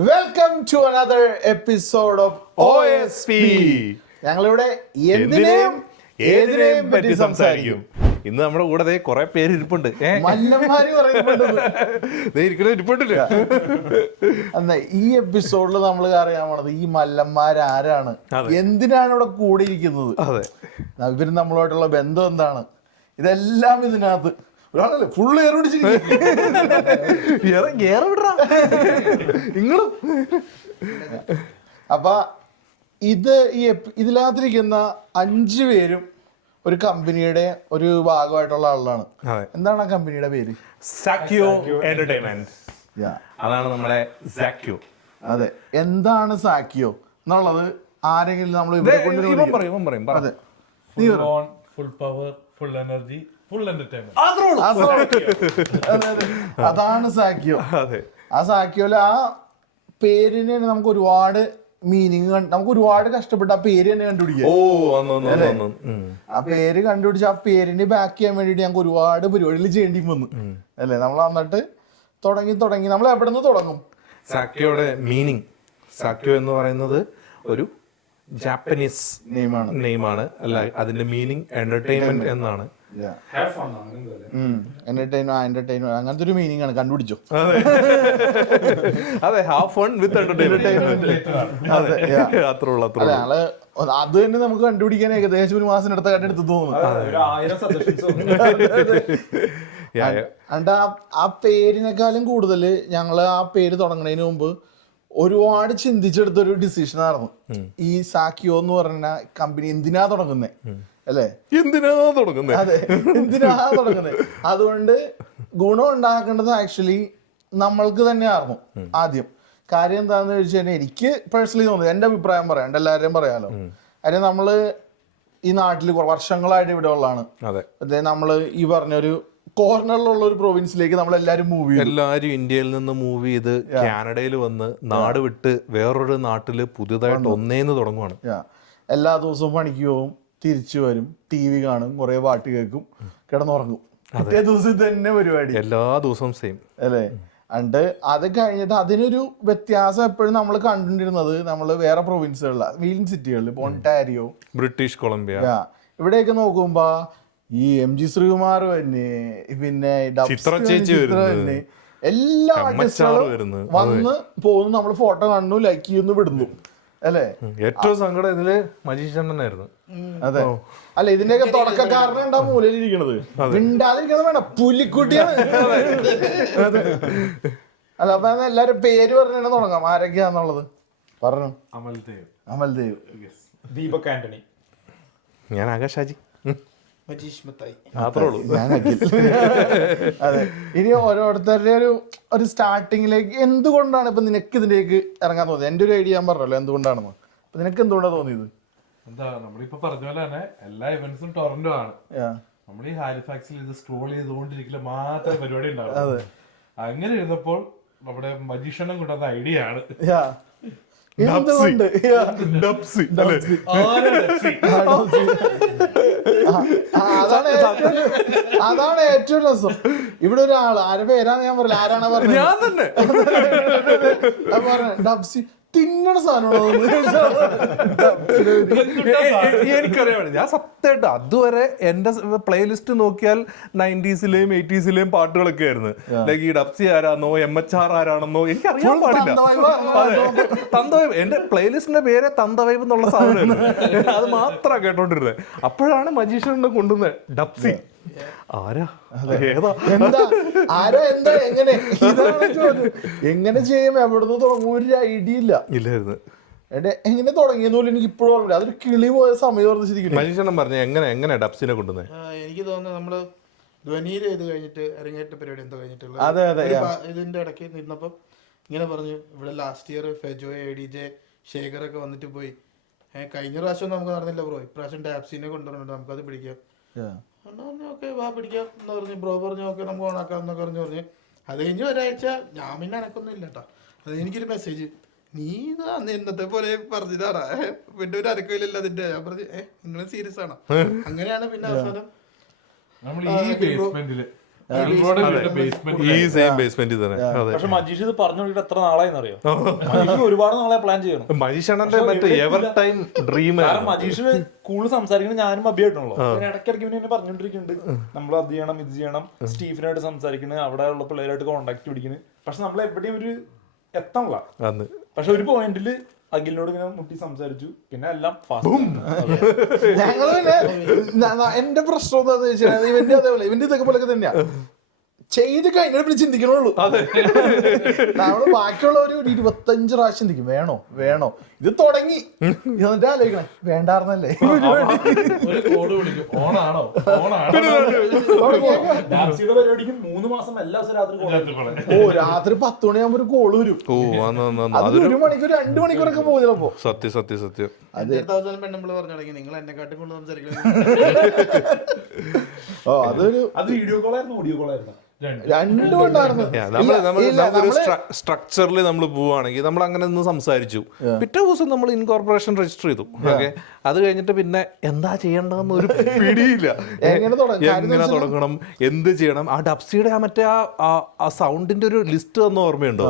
Welcome to another episode of OSP. ഞങ്ങളിവിടെ എന്തിനേയും ഏതിനേയും പറ്റി സംസാരിക്കും. ഇന്ന് നമ്മുടെ കൂടെ കുറെ പേര് ഇരിപ്പുണ്ട്. മല്ലന്മാര് ഇരിപ്പുണ്ടില്ല. എന്നാ ഈ എപ്പിസോഡിൽ നമ്മൾ അറിയാൻ പോണത് ഈ മല്ലന്മാരാരാണ്, എന്തിനാണ് ഇവിടെ കൂടിയിരിക്കുന്നത്, ഇവര് നമ്മളുമായിട്ടുള്ള ബന്ധം എന്താണ്, ഇതെല്ലാം ഇതിനകത്ത് ഒരാളല്ലേ ഫുള്ള് എയർ നിങ്ങളും. അപ്പൊ ഇതിനകത്തിരിക്കുന്ന 5 പേരും ഒരു കമ്പനിയുടെ ഒരു ഭാഗമായിട്ടുള്ള ആളാണ്. എന്താണ് ആ കമ്പനിയുടെ പേര്? സാക്യോ എന്റർടൈൻമെന്റ്. അതാണ് നമ്മുടെ സാക്യോ. അതെ, എന്താണ് സാക്യോ എന്നുള്ളത് ആരെങ്കിലും നമ്മൾ പറയും. അതെ, full power, full energy, full entertainment. അതാണ് സാക്യോ. അതെ, ആ സാക്യോയില് ആ പേരിന് നമുക്ക് ഒരുപാട് മീനിങ്, നമുക്ക് ഒരുപാട് കഷ്ടപ്പെട്ട് ആ പേര് തന്നെ കണ്ടുപിടിക്കുക. ആ പേര് കണ്ടുപിടിച്ച് ആ പേരിന് ബാക്ക് ചെയ്യാൻ വേണ്ടിട്ട് ഞങ്ങൾക്ക് ഒരുപാട് പരിപാടികൾ ചെയ്യേണ്ടി വന്നു അല്ലേ. നമ്മൾ വന്നിട്ട് തുടങ്ങി നമ്മൾ എവിടെ നിന്ന് തുടങ്ങും? സാക്യോയുടെ മീനിങ്, സാക്യോ എന്ന് പറയുന്നത് ഒരു ജാപ്പനീസ് നെയിമാണ്. അല്ല, അതിന്റെ മീനിങ് എന്റർടൈൻമെന്റ് എന്നാണ്. എന്റർടൈൻമെന്റ് അങ്ങനത്തെ ഒരു മീനിങ് ആണ്, കണ്ടുപിടിച്ചോ. അതെ, ഹാവ് ഫൺ വിത്ത് എന്റർടൈൻമെന്റ്. അത് തന്നെ നമുക്ക് കണ്ടുപിടിക്കാൻ ഏകദേശം ഒരു മാസം എടുത്ത കണ്ടെടുത്ത് തോന്നുന്നു. ആ പേരിനേക്കാളും കൂടുതൽ ഞങ്ങള് ആ പേര് തുടങ്ങുന്നതിന് മുമ്പ് ഒരുപാട് ചിന്തിച്ചെടുത്തൊരു ഡിസിഷൻ ആയിരുന്നു. ഈ സാക്യോ എന്ന് പറഞ്ഞ കമ്പനി എന്തിനാ തുടങ്ങുന്നേ അല്ലേ? അതെ, എന്തിനാ തുടങ്ങുന്നത്? അതുകൊണ്ട് ഗുണം ഉണ്ടാക്കേണ്ടത് ആക്ച്വലി നമ്മൾക്ക് തന്നെയായിരുന്നു ആദ്യം. കാര്യം എന്താണെന്ന് ചോദിച്ചു കഴിഞ്ഞാൽ എനിക്ക് പേഴ്സണലി തോന്നുന്നത്, എന്റെ അഭിപ്രായം പറയാം, എല്ലാവരെയും പറയാലോ. കാര്യം നമ്മള് ഈ നാട്ടിൽ വർഷങ്ങളായിട്ട് ഇവിടെ ഉള്ളതാണ്. നമ്മള് ഈ പറഞ്ഞൊരു കോർണറിലുള്ള ഒരു പ്രൊവിൻസിലേക്ക് നമ്മൾ എല്ലാരും ഇന്ത്യയിൽ നിന്ന് മൂവ് ചെയ്ത് കാനഡയിൽ വന്ന് നാട് വിട്ട് വേറൊരു നാട്ടില് പുതിയതായിട്ട് ഒന്നേന്ന് തുടങ്ങുവാണ്. എല്ലാ ദിവസവും പണിക്ക് പോവും, തിരിച്ചു വരും, TV കാണും, കുറെ പാട്ട് കേൾക്കും, കിടന്നുറങ്ങും. പിറ്റേ ദിവസം തന്നെ പരിപാടി, എല്ലാ ദിവസവും സെയിം അല്ലേ. അത് കഴിഞ്ഞിട്ട് അതിനൊരു വ്യത്യാസം എപ്പോഴും നമ്മൾ കണ്ടിരുന്നത് നമ്മൾ വേറെ പ്രൊവിൻസുകളിലാണ്, മെയിൻ സിറ്റികളിൽ, ഒണ്ടാരിയോ, ബ്രിട്ടീഷ് കൊളംബിയ, ഇവിടെയൊക്കെ നോക്കുമ്പോ ഈ MG ശ്രീകുമാർ തന്നെ, പിന്നെ എല്ലാ ആർട്ടിസ്റ്റുകളും വന്ന് പോകുന്നു, നമ്മൾ ഫോട്ടോ കാണുന്നു, ലൈക്ക് ചെയ്യുന്നു, വിടുന്നു അല്ലേ. ഏറ്റവും സങ്കടം ഇതില് മജീഷണ്ണനായിരുന്നു. അതെ, അല്ല ഇതിന്റെയൊക്കെ തുടക്കക്കാരനെ ഉണ്ടാ മൂലയിലിരിക്കണത്, മിണ്ടാതിരിക്കണത് വേണം, പുലിക്കുട്ടിയാണ്. അല്ല, അപ്പൊ എല്ലാരും പേര് പറഞ്ഞ തുടങ്ങാം, ആരൊക്കെയാന്നുള്ളത് പറഞ്ഞു. അമൽദേവ്, ദീപക് ആന്റണി, ഞാൻ ആകാശാജി, അതെ. ഇനി ഓരോരുത്തരുടെ ഒരു സ്റ്റാർട്ടിങ്ങിലേക്ക് എന്തുകൊണ്ടാണ് ഇപ്പൊ നിനക്ക് ഇതിലേക്ക് ഇറങ്ങാൻ തോന്നിയത്? എന്റെ ഒരു ഐഡിയ ഞാൻ പറഞ്ഞല്ലോ എന്തുകൊണ്ടാണെന്ന്. അപ്പൊ നിനക്ക് എന്തുകൊണ്ടാണ് തോന്നിയത്? എന്താ, നമ്മളിപ്പോ പറഞ്ഞ പോലെ തന്നെ എല്ലാ ഇവന്റ്സും ടൊറന്റോ ആണ്. നമ്മൾ ഈ ഹാലിഫാക്സിൽ ഇത് സ്ക്രോൾ ചെയ്തുകൊണ്ടിരിക്കില്ല മാത്രം പരിപാടി ഉണ്ടാവും. അങ്ങനെ ഇരുന്നപ്പോൾ നമ്മുടെ മജീഷണം കൊണ്ടുവന്ന ഐഡിയ ആണ് അതാണ് ഏറ്റവും രസം. ഇവിടെ ഒരാള് ആരെ പേരാണ് ഞാൻ പറഞ്ഞില്ല, ആരാണ് പറഞ്ഞത്? ഞാൻ തന്നെ ഡബ്സി തിന്നണ സാധനമാണോ? എനിക്കറിയാം. ഞാൻ സത്യമായിട്ട് അതുവരെ എന്റെ പ്ലേലിസ്റ്റ് നോക്കിയാൽ 90s-ലെയും 80s-ലെയും പാട്ടുകളൊക്കെ ആയിരുന്നു. ലൈക്ക് ഈ ഡബ്സി ആരാന്നോ MHR ആരാണെന്നോ എനിക്കറിയാൻ പാടില്ല. തന്തവൈബ്, എന്റെ പ്ലേലിസ്റ്റിന്റെ പേര് തന്തവൈബ് എന്നുള്ള സാധനമായിരുന്നു. അത് മാത്രമാണ് കേട്ടോണ്ടിരുന്നത്. അപ്പോഴാണ് മജീഷനെ കൊണ്ടുവന്നത് ഡബ്സി ആരാ, എന്താ, ആരാ, എന്താ, എങ്ങനെ, ഇതാണ് ചോദ്യം. എങ്ങനെ ചെയ്യും, എവിടുന്ന് തുടങ്ങും, ഒരു ഐഡിയ ഇല്ലായിരുന്നു. എങ്ങനെ തുടങ്ങിയെന്ന് പോലും എനിക്ക് ഇപ്പോഴും ഓർമ്മയില്ല. അതൊരു കിളി പോയ സമയം ഓർമ്മിച്ചിരിക്കുന്നു. മജീഷണം പറഞ്ഞു എങ്ങനെ ഡബ്സിനെ കൊണ്ടുവന്നത്? എനിക്ക് തോന്നുന്നത് നമ്മള് ധ്വനിയിൽ ഇത് കഴിഞ്ഞിട്ട് അരങ്ങേറ്റ പരിപാടി എന്തോ കഴിഞ്ഞിട്ടുള്ള ഇതിന്റെ ഇടയ്ക്ക് നിന്നപ്പം ഇങ്ങനെ പറഞ്ഞു, ഇവിടെ ലാസ്റ്റ് ഇയർ ഫെജോ, ADJ, ശേഖറൊക്കെ വന്നിട്ട് പോയി. കഴിഞ്ഞ പ്രാവശ്യം നമുക്ക് നടന്നില്ല ബ്രോ, ഇപ്രാവശ്യം ഡാപ്സിനെ കൊണ്ടുവരുന്നുണ്ട്, നമുക്കത് പിടിക്കാം. ഓക്കെ വാ പിടിക്കാം എന്ന് പറഞ്ഞു. ബ്രോ പറഞ്ഞു ഓക്കെ നമുക്ക് ഓണാക്കാം എന്നൊക്കെ പറഞ്ഞു. അത് കഴിഞ്ഞ് ഒരാഴ്ച ഞാൻ പിന്നെ എനക്കൊന്നും ഇല്ല കേട്ടോ. അത് എനിക്കൊരു മെസ്സേജ്, നീ അന്ന് എന്നത്തെ പോലെ പറഞ്ഞിട്ടാടാ, പിന്നെ ഒരു അരക്കയിലല്ല അതിന്റെ. ഞാൻ പറഞ്ഞു നിങ്ങൾ സീരിയസ് ആണോ? അങ്ങനെയാണ് പിന്നെ അവസാനം നമ്മൾ ഈ ബേസ്മെന്റില് ഈ സെയിം ബേസ്മെന്റിൽ തന്നെ. അതെ, പക്ഷെ മജീഷ് ഇത് പറഞ്ഞു നോക്കിയിട്ട് എത്ര നാളായെന്നറിയോ? മജീഷ് ഒരുപാട് നാളെ പ്ലാൻ ചെയ്യണം. മജീഷണന്റെ മറ്റേ എവർ ടൈം ഡ്രീം. കാരണം മജീഷ് കൂടുതൽ സംസാരിക്കുന്നത് ഞാനും അഭിയായിട്ടുള്ളൂ. ഇടയ്ക്കിടയ്ക്ക് പിന്നെ പറഞ്ഞോണ്ടിരിക്കുന്നുണ്ട് നമ്മൾ അത് ചെയ്യണം ഇത് ചെയ്യണം, സ്റ്റീഫനായിട്ട് സംസാരിക്കുന്നത്, അവിടെ ഉള്ള പിള്ളേരായിട്ട് കോണ്ടാക്ട് പിടിക്കുന്നത്. പക്ഷെ നമ്മൾ എവിടെയും ഒരു എത്തണല്ല. പക്ഷെ ഒരു പോയിന്റില് അഖിലിനോട് ഇങ്ങനെ മുട്ടി സംസാരിച്ചു, പിന്നെ എല്ലാം ഞങ്ങള് പിന്നെ എന്റെ പ്രശ്നം എന്താന്ന് വെച്ചാൽ ഇവന്റെ അതേപോലെ ഇവന്റെ ഇതൊക്കെ പോലൊക്കെ തന്നെയാ ചെയ്ത് കഴിഞ്ഞ ചിന്തിക്കണുള്ളൂ. നമ്മള് ബാക്കിയുള്ള ഒരു 25 പ്രാവശ്യം ചിന്തിക്കും വേണോ വേണോ, ഇത് തുടങ്ങി എന്നിട്ട് ആലോചിക്കണേ വേണ്ടാർന്നല്ലേ. പരിപാടിക്ക് 3 മാസം എല്ലാ ദിവസവും രാത്രി രാത്രി 10 മണിയാകുമ്പോ ഒരു കോള് വരും. അത് 1 മണിക്കൂർ 2 മണിക്കൂറൊക്കെ പോകും ചിലപ്പോ. സത്യം അവസാനം പെണ്ണുമ്പിള് പറഞ്ഞു തുടങ്ങി നിങ്ങൾ എന്നെക്കാട്ടും കൊണ്ട് സംസാരിക്കുന്നത്. അത് വീഡിയോ കോളായിരുന്നു ഓഡിയോ കോളായിരുന്നു രണ്ടും ഉണ്ടായിരുന്നു. സ്ട്രക്ചറിൽ നമ്മൾ പോവുകയാണെങ്കിൽ നമ്മൾ അങ്ങനെ ഒന്ന് സംസാരിച്ചു, പിറ്റേ ദിവസം നമ്മൾ ഇൻകോർപ്പറേഷൻ രജിസ്റ്റർ ചെയ്തു. ഓക്കെ, അത് കഴിഞ്ഞിട്ട് പിന്നെ എന്താ ചെയ്യേണ്ടതെന്ന് ഒരു പിടിയില്ല. എങ്ങനെ തുടങ്ങണം, എന്ത് ചെയ്യണം. ആ ഡബ്സിയുടെ ആ മറ്റേ ആ സൗണ്ടിന്റെ ഒരു ലിസ്റ്റ് തന്ന ഓർമ്മയുണ്ടോ?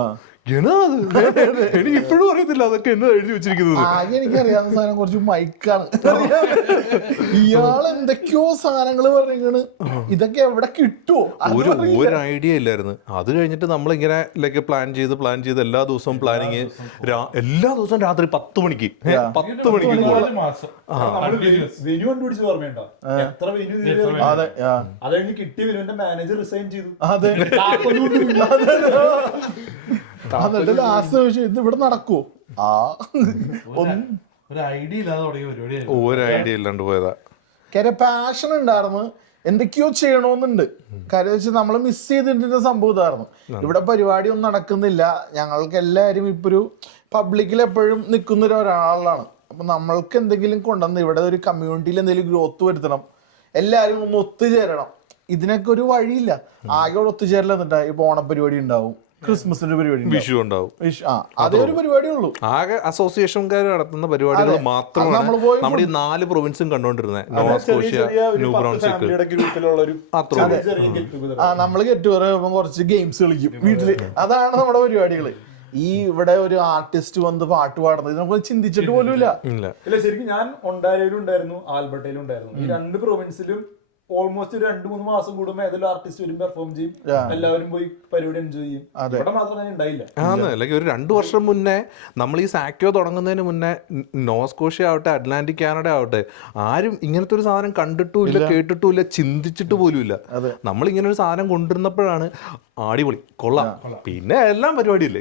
എനിക്ക് ഇപ്പോഴും അറിയത്തില്ല അതൊക്കെ എന്താ എഴുതി വെച്ചിരിക്കുന്നത്. ആകെ എനിക്കറിയാവുന്ന സാധനം കുറച്ച് മൈക്കാണ്. ഇയാൾ എന്തൊക്കെയോ സാധനങ്ങൾ പറഞ്ഞാണ്, ഇതൊക്കെ എവിടെ കിട്ടുമോ ഒരു ഐഡിയ ഇല്ലായിരുന്നു. അത് കഴിഞ്ഞിട്ട് നമ്മളിങ്ങനെ ലൈക്ക് പ്ലാൻ ചെയ്ത് എല്ലാ ദിവസവും പ്ലാനിങ്, എല്ലാ ദിവസവും രാത്രി 10 മണിക്ക് വെന്യൂ കണ്ടുപിടിച്ചത് ഓർമ്മയുണ്ടോ? എത്ര വെന്യൂ അത് കഴിഞ്ഞ് കിട്ടിയ വെന്യൂന്റെ മാനേജർ റിസൈൻ ചെയ്തു. എന്നിട്ട് ലാസ്റ്റ് ചോദിച്ചു ഇത് ഇവിടെ നടക്കുവോ? ഒരു ഐഡിയ ഇല്ലാതെ തുടങ്ങിയ പരിപാടിയായിരുന്നു. ഒരു ഐഡിയ ഇല്ലാണ്ട് പോയതാ. കാര്യം പാഷൻ ഉണ്ടായിരുന്നു, എന്തൊക്കെയോ ചെയ്യണമെന്നുണ്ട്. കാര്യം വെച്ചാൽ നമ്മൾ മിസ് ചെയ്തിട്ടുള്ള സംഭവം ഇതായിരുന്നു. ഇവിടെ പരിപാടി ഒന്നും നടക്കുന്നില്ല. ഞങ്ങൾക്ക് എല്ലാവരും ഇപ്പൊ ഒരു പബ്ലിക്കിൽ എപ്പോഴും നിൽക്കുന്ന ഒരാളാണ്. അപ്പൊ നമ്മൾക്ക് എന്തെങ്കിലും കൊണ്ടുവന്ന് ഇവിടെ ഒരു കമ്മ്യൂണിറ്റിയിൽ എന്തെങ്കിലും ഗ്രോത്ത് വരുത്തണം, എല്ലാവരും ഒന്ന് ഒത്തുചേരണം. ഇതിനൊക്കെ ഒരു വഴിയില്ല. ആകെ ഒത്തുചേരൽ എന്നിട്ടാ ഇപ്പൊ ഓണപരിപാടി ഉണ്ടാവും, ക്രിസ്മസിന്റെ പരിപാടി, വിഷു ഉണ്ടാവും. അതേ ഒരു പരിപാടിയേ ഉള്ളൂ. ആകെ അസോസിയേഷൻകാർ നടത്തുന്ന പരിപാടികൾ മാത്രമാണ് നമ്മുടെ ഈ 4 പ്രൊവിൻസും കണ്ടോണ്ടിരുന്നത്. Nova Scotia, New Brunswick. നമ്മള് ഗെറ്റുകയറുമ്പോ കുറച്ച് ഗെയിംസ് കളിക്കും വീട്ടില്. അതാണ് നമ്മുടെ പരിപാടികള്. ഈ ഇവിടെ ഒരു ആർട്ടിസ്റ്റ് വന്ന് പാട്ട് പാടുന്നത് നമുക്ക് ചിന്തിച്ചിട്ട് പോലും ഇല്ല. ശരിക്കും ഞാൻ ഒണ്ടാരിയിലും ഉണ്ടായിരുന്നു, ആൽബർട്ടയിലും ഉണ്ടായിരുന്നു. ഈ 2 പ്രൊവിൻസിലും ഓൾമോസ്റ്റ് ഒരു 2-3 മാസം കൂടുമ്പോ ഏതെങ്കിലും ആർട്ടിസ്റ്റ് വരും, പെർഫോം ചെയ്യും, എല്ലാവരും പോയി പരിപാടി എൻജോയ് ചെയ്യും. ഇവിടെ മാത്രം അങ്ങനെ ഉണ്ടായില്ല. അല്ലെങ്കിൽ ഒരു 2 വർഷം മുന്നേ നമ്മൾ ഈ സാക്യോ തുടങ്ങുന്നതിന് മുന്നേ നോവ സ്കോഷ്യ ആവട്ടെ, അറ്റ്ലാന്റിക് കാനഡ ആവട്ടെ, ആരും ഇങ്ങനത്തെ ഒരു സാധനം കണ്ടിട്ടുമില്ല, കേട്ടിട്ടുമില്ല, ചിന്തിച്ചിട്ട് പോലും ഇല്ല. നമ്മൾ ഇങ്ങനെ ഒരു സാധനം കൊണ്ടുവരുന്നപ്പോഴാണ് അടിപൊളി കൊള്ളാം, പിന്നെ എല്ലാം പരിപാടിയില്ലേ,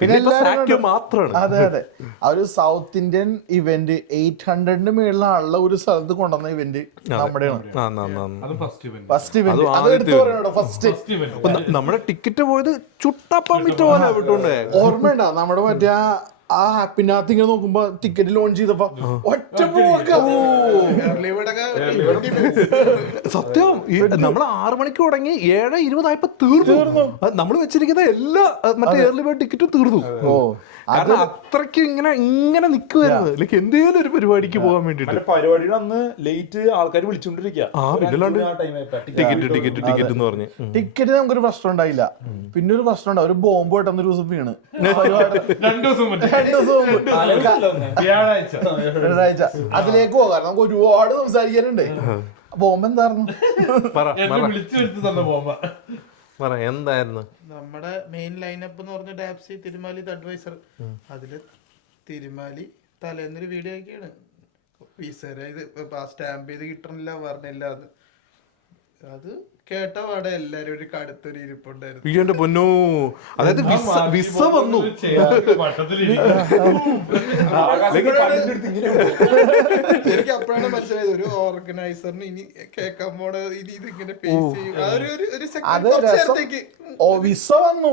പിന്നെ സാക്യോ മാത്രമാണ്. അതെ അതെ, ആ ഒരു സൗത്ത് ഇന്ത്യൻ ഇവന്റ് 800 മേളിലുള്ള ഒരു സ്ഥലത്ത് കൊണ്ടുവന്ന ഇവന്റ് നമ്മുടെയാണ്. നമ്മുടെ ടിക്കറ്റ് പോയത് ചുട്ടപ്പം വിറ്റ പോലെ വിട്ടോണ്ടേ. ഓർമ്മയുണ്ടോ നമ്മുടെ മറ്റേ ആ ആപ്പിനകത്ത് ഇങ്ങനെ നോക്കുമ്പോ ടിക്കറ്റ് ലോഞ്ച് ചെയ്തപ്പോ ഒറ്റ സത്യം നമ്മൾ 6 മണിക്ക് തുടങ്ങി 7:20 തീർന്നു. നമ്മൾ വെച്ചിരിക്കുന്ന എല്ലാ മറ്റേ ഏർലി ബേർഡ് ടിക്കറ്റും തീർന്നു. കാരണം അത്രയ്ക്ക് ഇങ്ങനെ നിൽക്കുമായിരുന്നു. ലൈക്ക് എന്തെങ്കിലും ഒരു പരിപാടിക്ക് പോകാൻ വേണ്ടിട്ട്. പരിപാടിയുടെ അന്ന് ലേറ്റ് ആൾക്കാർ വിളിച്ചോണ്ടിരിക്കുക ടിക്കറ്റ് എന്ന് പറഞ്ഞ്. ടിക്കറ്റ് നമുക്കൊരു പ്രശ്നം ഉണ്ടായില്ല. പിന്നെ ഒരു പ്രശ്നം ഉണ്ടാവും, ഒരു ബോംബ് പെട്ടെന്ന് ഒരു ദിവസം വീണ് 2 ദിവസം വ്യാഴാഴ്ച അതിലേക്ക് പോകാം. നമുക്ക് ഒരുപാട് സംസാരിക്കാനുണ്ട്. ബോംബ് എന്തായിരുന്നു? എന്തായിരുന്നു നമ്മുടെ മെയിൻ ലൈനപ്പ് എന്ന് പറഞ്ഞ ഡാപ്സി, തിരുമാലി, അഡ്വൈസർ. അതില് തിരുമാലി തലേന്നൊരു വീഡിയോ ഒക്കെയാണ് ഇത് സ്റ്റാമ്പ് ചെയ്ത് കിട്ടണില്ല പറഞ്ഞില്ല. അത് കേട്ട പാടെ എല്ലാരും ഒരു കടുത്തൊരു ഇരിപ്പുണ്ടായിരുന്നു. എന്റെ പൊന്നോ, അതായത് വിസ വന്നു. എനിക്ക് അപ്പോഴാണ് മനസ്സിലായത് ഒരു ഓർഗനൈസറിന് ഇനി കേൾക്കാൻ പോണ ഇനി ഇതിങ്ങനെ ഫേസ് ചെയ്യും. വിസ വന്നു.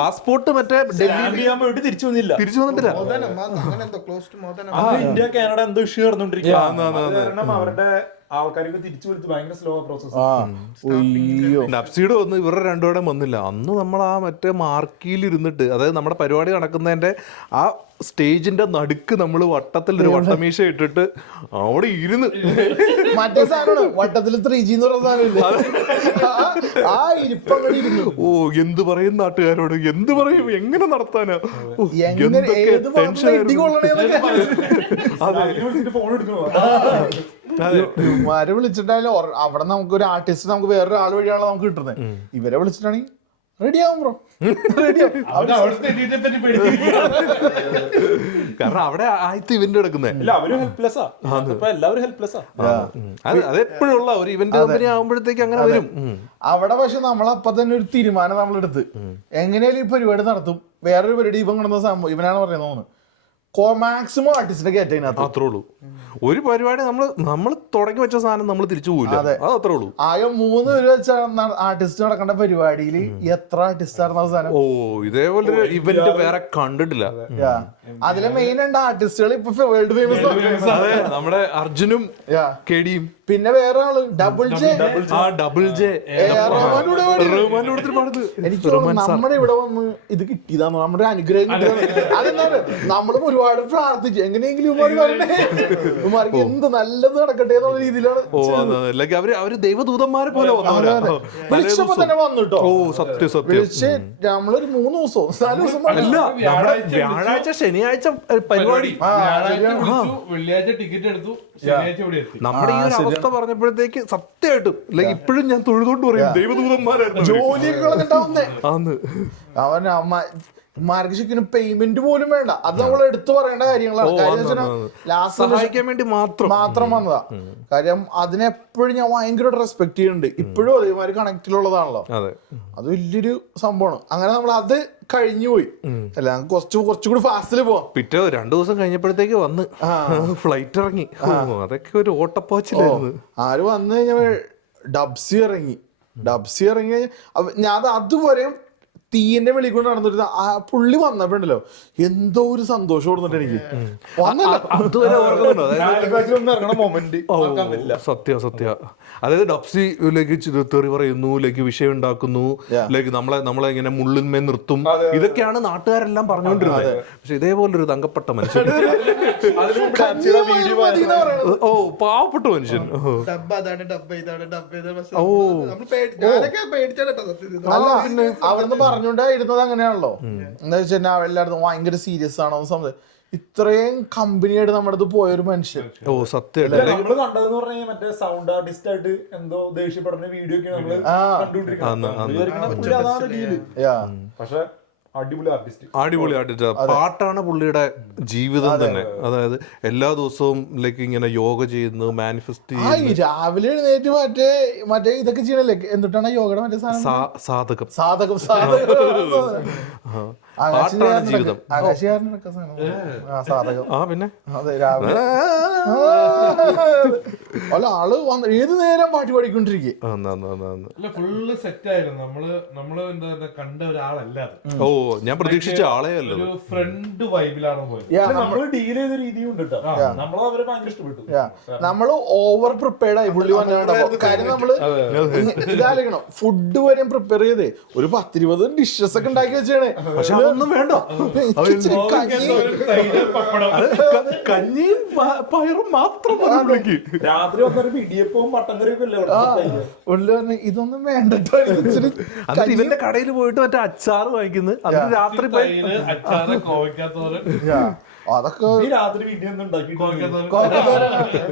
പാസ്പോർട്ട് മറ്റേ തിരിച്ചു വന്നിട്ടില്ല. ഇന്ത്യ കാനഡ എന്തോ ഇഷ്യൂ നടന്നുകൊണ്ടിരിക്കുക. അവരുടെ ആൾക്കാരൊക്കെ തിരിച്ചു വിളിച്ച് ഭയങ്കര സ്ലോ പ്രോസസ്. നബ്സിയുടെ വന്ന് ഇവരുടെ 2 വന്നില്ല. അന്ന് നമ്മൾ ആ മറ്റേ മാർക്കിയിൽ ഇരുന്നിട്ട്, അതായത് നമ്മുടെ പരിപാടി നടക്കുന്നതിന്റെ ആ സ്റ്റേജിന്റെ നടുക്ക് നമ്മൾ വട്ടത്തിൽ ഒരു വട്ടമീശ ഇട്ടിട്ട് അവിടെ ഇരുന്ന് മറ്റേ സാധനമാണ് വട്ടത്തിൽ 3G എന്ന് പറയുന്ന സാധനമില്ലേ, ആ ഇരിപ്പങ്ങടി ഇരുന്നു. ഓ എന്ത് പറയും നാട്ടുകാരോട്, എന്ത് പറയും, എങ്ങനെ നടത്താനാ, ഓ, എങ്ങനെ എന്തൊക്കെ ഏത് ഭാഗത്ത് tension ഇടി കൊള്ളണേന്നൊക്കെ. ഫോൺ എടുക്കണോ ഇവരെ വിളിച്ചിട്ടായാലും അവിടെ നമുക്ക് ഒരു ആർട്ടിസ്റ്റ് നമുക്ക് വേറൊരു ആൾ വഴിയാണല്ലോ നമുക്ക് കിട്ടുന്നത്. ഇവരെ വിളിച്ചിട്ടാണെങ്കിൽ റെഡി ആവും ബ്രോ, റെഡിയാവും. കാരണം അവിടെ ആദ്യത്തെ ഇവന്റ് എടുക്കുന്നേ. ഇല്ല അവര് ഹെൽപ്ലെസ്സാ, എല്ലാവരും ഹെൽപ്ലെസ്സാ. അതെപ്പോഴുള്ള ഒരു ഇവന്റ് കമ്പനി ആകുമ്പോഴത്തേക്ക് അങ്ങനെ വരും. അവിടെ പക്ഷെ നമ്മളപ്പൊ തന്നെ ഒരു തീരുമാനം നമ്മളെടുത്ത് എങ്ങനെയാലും ഈ പരിപാടി നടത്തും. വേറൊരു പരിപാടി ഇവൻ കിടന്ന സംഭവം ഇവനാണ് പറയുന്നത്, മാക്സിമം ആർട്ടിസ്റ്റിനെ കയറ്റതിനകത്ത് അത്രേ ഉള്ളൂ. ഒരു പരിപാടി നമ്മൾ തുടങ്ങി വെച്ച സാധനം നമ്മൾ തിരിച്ചു പോയില്ല, അത് അത്രേ ഉള്ളൂ. ആകെ 3 പേര് വെച്ച ആർട്ടിസ്റ്റ് നടക്കേണ്ട പരിപാടിയിൽ എത്ര ആർട്ടിസ്റ്റ് ആയിരുന്നു അവസാനം? ഓ ഇതേപോലെ ഇവന്റ് വേറെ കണ്ടിട്ടില്ല. അതിലെ മെയിൻ 2 ആർട്ടിസ്റ്റുകൾ ഇപ്പൊ വേൾഡ് ഫേമസ്. അതെ, നമ്മുടെ അർജുനും കെടിയും പിന്നെ വേറെ ആള് ഡബിൾ ജെ. എനിക്ക് നമ്മുടെ ഇവിടെ വന്ന് ഇത് കിട്ടിയതാണോ, നമ്മുടെ അനുഗ്രഹം കിട്ടിയതാണ്. അതെന്താണ് നമ്മളും ഒരുപാട് പ്രാർത്ഥിച്ചു എങ്ങനെയെങ്കിലും ഉമാർക്ക് എന്ത് നല്ലത് നടക്കട്ടെ എന്നുള്ള രീതിയിലാണ്. അവര് ദൈവദൂതന്മാരെ പോലെ വിളിച്ചപ്പോ തന്നെ വന്നു കേട്ടോ. ഓ സത്യം സത്യം. വിളിച്ച് നമ്മളൊരു 3 ദിവസമോ 4 ദിവസം അല്ല, വ്യാഴാഴ്ച ശനിയാഴ്ച പരിപാടി, വെള്ളിയാഴ്ച ടിക്കറ്റ് എടുത്തു, ശനിയാഴ്ച ഇവിടെ എത്തി. നമ്മുടെ ഈ ഒരു അവസ്ഥ പറഞ്ഞപ്പോഴത്തേക്ക് സത്യമായിട്ടും ഇപ്പോഴും ഞാൻ തൊഴുതോണ്ട് പറയും ദൈവദൂതന്മാരായിരുന്നു. അവൻ മാർഗശിക്കിന് പേയ്മെന്റ് പോലും വേണ്ട, അത് നമ്മൾ എടുത്തു പറയേണ്ട കാര്യങ്ങളാണ്. സഹായിക്കാൻ വേണ്ടി മാത്രം വന്നതാ. കാര്യം അതിനെപ്പോഴും ഞാൻ ഭയങ്കര റെസ്പെക്ട് ചെയ്യുന്നുണ്ട്. ഇപ്പോഴും അതേമാതിരി കണക്റ്റിലുള്ളതാണല്ലോ, അത് വലിയൊരു സംഭവമാണ്. അങ്ങനെ നമ്മൾ അത് കഴിഞ്ഞു പോയി. അല്ല കുറച്ചുകൂടി ഫാസ്റ്റില് പോവാം. പിറ്റേ 2 ദിവസം കഴിഞ്ഞപ്പോഴത്തേക്ക് വന്ന് ഫ്ലൈറ്റ് ഇറങ്ങി. അതൊക്കെ ഒരു ഓട്ടപ്പാച്ചിലായിരുന്നു. ആര് വന്നു കഴിഞ്ഞാൽ ഡബ്സി ഇറങ്ങി ഞാൻ അതുവരെ തീയന്റെ വെളി കൊണ്ട് നടന്നിരുന്ന ആ പുള്ളി വന്നപ്പോണ്ടല്ലോ എന്തോ ഒരു സന്തോഷം കൊടുത്തിട്ട് എനിക്ക് അതുവരെ സത്യ. അതായത് ഡബ്സിലേക്ക് തെറി പറയുന്നു, വിഷയം ഉണ്ടാക്കുന്നു, നമ്മളെ ഇങ്ങനെ മുള്ളിന്മേ നിർത്തും, ഇതൊക്കെയാണ് നാട്ടുകാരെല്ലാം പറഞ്ഞുകൊണ്ടിരുന്നത്. പക്ഷെ ഇതേപോലൊരു തങ്കപ്പെട്ട മനുഷ്യൻ, ഓ പാവപ്പെട്ട മനുഷ്യൻ, അവിടുന്ന് പറഞ്ഞോണ്ടായിരുന്നത് അങ്ങനെയാണല്ലോ. എന്താ വെച്ചാൽ എല്ലായിടത്തും ഭയങ്കര സീരിയസ് ആണോ സംഭവം. ഇത്രയും കമ്പനിയായിട്ട് നമ്മുടെ അടുത്ത് പോയൊരു മനുഷ്യൻ. ഓ സത്യം. നമ്മള് കണ്ടതെന്ന് പറഞ്ഞാൽ മറ്റേ സൗണ്ട് ആർട്ടിസ്റ്റ് ആയിട്ട് എന്തോ ദേഷ്യപ്പെടുന്ന വീഡിയോ ഒക്കെ നമ്മള് കണ്ടുപിടിക്കുന്നത്. പക്ഷെ അടിപൊളി ആർട്ടിസ്റ്റ്. പാട്ടാണ് പുള്ളിയുടെ ജീവിതം തന്നെ. അതായത് എല്ലാ ദിവസവും ഇങ്ങനെ യോഗ ചെയ്യുന്നു, മാനിഫെസ്റ്റ് ചെയ്യുന്നു. രാവിലെ എഴുന്നേറ്റ് മറ്റേ ഇതൊക്കെ ചെയ്യണല്ലേ, എന്തിട്ടാണ് യോഗയുടെ മറ്റേ സാധകം. പാട്ടാണ് ജീവിതം. പിന്നെ അല്ല ആള് ഏത് നേരം പാട്ട് പാടിക്കൊണ്ടിരിക്കും. ഫുള്ള് സെറ്റ് ആയിരുന്നു. നമ്മള് എന്താ കണ്ട ഒരാളല്ല. ഓ ഞാൻ പ്രതീക്ഷിച്ച ആളെ അല്ല, ഒരു ഫ്രണ്ട് വൈബിലാണ് പോയത്. നമ്മള് ഡീൽ ചെയ്ത രീതിയും ഉണ്ട് കേട്ടോ. നമ്മള് അവരെ ഭയങ്കര ഇഷ്ടപ്പെട്ടു. നമ്മള് ഓവർ പ്രിപ്പയർഡ് ആയി പുള്ളി വന്നിട്ടുണ്ടോ. കാര്യം നമ്മള് ഇതാലോചിക്കണം, ഫുഡ് വരെ പ്രിപ്പയർ ചെയ്തേ ഒരു 10-20 ഡിഷസ് ഒക്കെ ഉണ്ടാക്കി വെച്ചാണ്. പക്ഷെ അതൊന്നും വേണ്ട, കഞ്ഞിയും പയറും മാത്രം രാത്രി വന്നൊരു ഇടിയപ്പവും മട്ടൻ കറിയൊക്കെ ഇതൊന്നും വേണ്ടട്ടോ. ഇവന്റെ കടയിൽ പോയിട്ട് മറ്റേ അച്ചാറ് വാങ്ങിക്കുന്നു, അത് രാത്രി അതൊക്കെ രാത്രി വീട്ടിൽ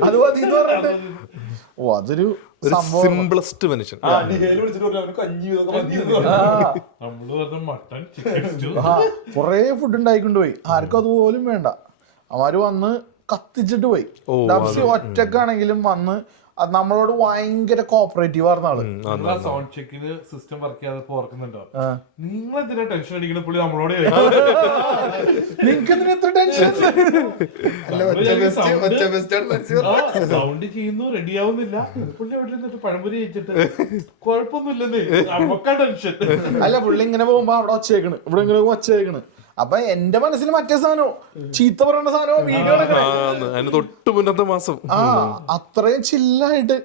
അത് മതി. ഓ അതൊരു സിംപ്ലസ്റ്റ് മനുഷ്യൻ. കൊറേ ഫുഡ് ഉണ്ടായിക്കൊണ്ടുപോയി, ആർക്കും അതുപോലും വേണ്ട. അവര് വന്ന് കത്തിച്ചിട്ട് പോയി. ഡബ്സി ഒറ്റക്കാണെങ്കിലും വന്ന് നമ്മളോട് ഭയങ്കര കോപ്പറേറ്റീവ് ആയിരുന്ന ആള്. സൗണ്ട് ചെക്കിന് സിസ്റ്റം വർക്ക് ചെയ്യാതെ ഓർക്കുന്നുണ്ടോ, നിങ്ങൾ എന്തിനാ ടെൻഷൻ അടിക്കുന്ന പുള്ളി നമ്മളോട് നിങ്ങൾക്ക് എന്തിനാ എത്ര ടെൻഷൻ? സൗണ്ട് ചെയ്യുന്നു, റെഡി ആവുന്നില്ല. പുള്ളി അവിടെ നിന്നിട്ട് പഴംപൊരി കഴിച്ചിട്ട് കുഴപ്പമൊന്നുമില്ലെന്നേ, നമുക്കാ ടെൻഷൻ. അല്ല പുള്ളി ഇങ്ങനെ പോകുമ്പോ അവിടെ ഒച്ചേക്കണ്, ഇവിടെ ഇങ്ങനെ ഒച്ചേക്കണ്. അപ്പൊ എന്റെ മനസ്സിൽ മറ്റേ സാധനോ ചീത്ത പറയുന്ന സാധനോ വീഡിയോ തൊട്ട് മുന്നത്തെ മാസം അത്രയും ചില്ലായിട്ട്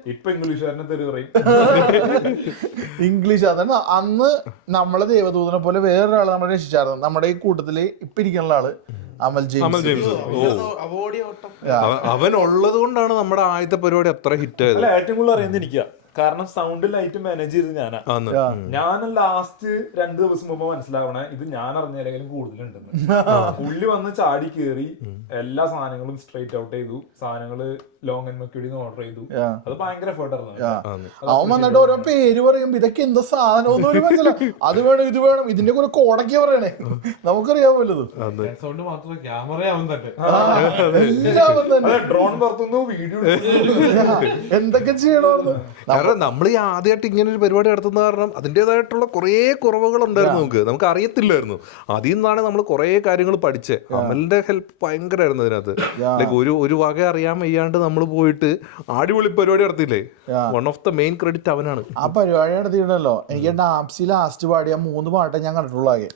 ഇംഗ്ലീഷ്. അതന്നെ അന്ന് നമ്മളെ ദേവദൂതനെ പോലെ വേറൊരാള് നമ്മളെ രക്ഷിച്ചായിരുന്നു. നമ്മുടെ ഈ കൂട്ടത്തില് ഇപ്പൊ ഇരിക്കുന്ന ആള് അമൽ ജെയിംസ്. അവോർഡിയ ഓട്ടം. അവൻ ഉള്ളത് കൊണ്ടാണ് നമ്മുടെ ആദ്യത്തെ പരിപാടി അത്ര ഹിറ്റ് ആയത്. അല്ല ഏറ്റവും കൂടുതൽ അറിയുന്നത് എനിക്കാ, കാരണം സൗണ്ട് ലൈറ്റ് മാനേജ് ചെയ്ത് ഞാനാ. ഞാൻ ലാസ്റ്റ് 2 ദിവസം മുമ്പ് മനസ്സിലാവണേ ഇത് ഞാൻ അറിഞ്ഞാലെങ്കിലും കൂടുതലുണ്ടെന്ന്. പുള്ളി വന്ന് ചാടി കേറി എല്ലാ സാധനങ്ങളും സ്ട്രൈറ്റ് ഔട്ട് ചെയ്തു, സാധനങ്ങള് ലോങ് ആൻഡ് മെക്യൂഡിന്ന് ഓർഡർ ചെയ്തു. അത് ഭയങ്കര എഫേർട്ടായിരുന്നു. അവൻ വന്നിട്ട് ഓരോ പേര് പറയുമ്പോ ഇതൊക്കെ എന്താ സാധനം ഒന്നും ഒരു മനസ്സിലാവും. അത് വേണം ഇത് വേണം ഇതിന്റെ കൂടെ കോടൊക്കെ പറയണേ, നമുക്കറിയാൻ വല്ലതും. സൗണ്ട് മാത്രമല്ല ക്യാമറ അവൻ തന്നെ, എല്ലാം തന്നെ ഡ്രോൺ പറത്തുന്നു, വീഡിയോ എന്തൊക്കെ ചെയ്യണമെന്ന്. കാരണം നമ്മൾ ഈ ആദ്യമായിട്ട് ഇങ്ങനെ ഒരു പരിപാടി നടത്തുന്ന കാരണം അതിൻ്റെതായിട്ടുള്ള കുറേ കുറവുകൾ ഉണ്ടായിരുന്നു. നമുക്ക് അറിയത്തില്ലായിരുന്നു. അതിൽ നിന്നാണ് നമ്മൾ കുറേ കാര്യങ്ങൾ പഠിച്ചത്. അമലിന്റെ ഹെൽപ്പ് ഭയങ്കരമായിരുന്നു അതിനകത്ത്. ലൈക്ക് ഒരു വക അറിയാൻ വയ്യാണ്ട് നമ്മൾ പോയിട്ട് അടിപൊളി പരിപാടി നടത്തിയില്ലേ. One of the main credit അവനാണ്. ആ പരിപാടി നടത്തിയിട്ടുണ്ടല്ലോ, എനിക്ക് ഡാപ്സി ലാസ്റ്റ് പാടിയ 3 പാട്ടേ ഞാൻ കണ്ടിട്ടുള്ളൂ ആകെ.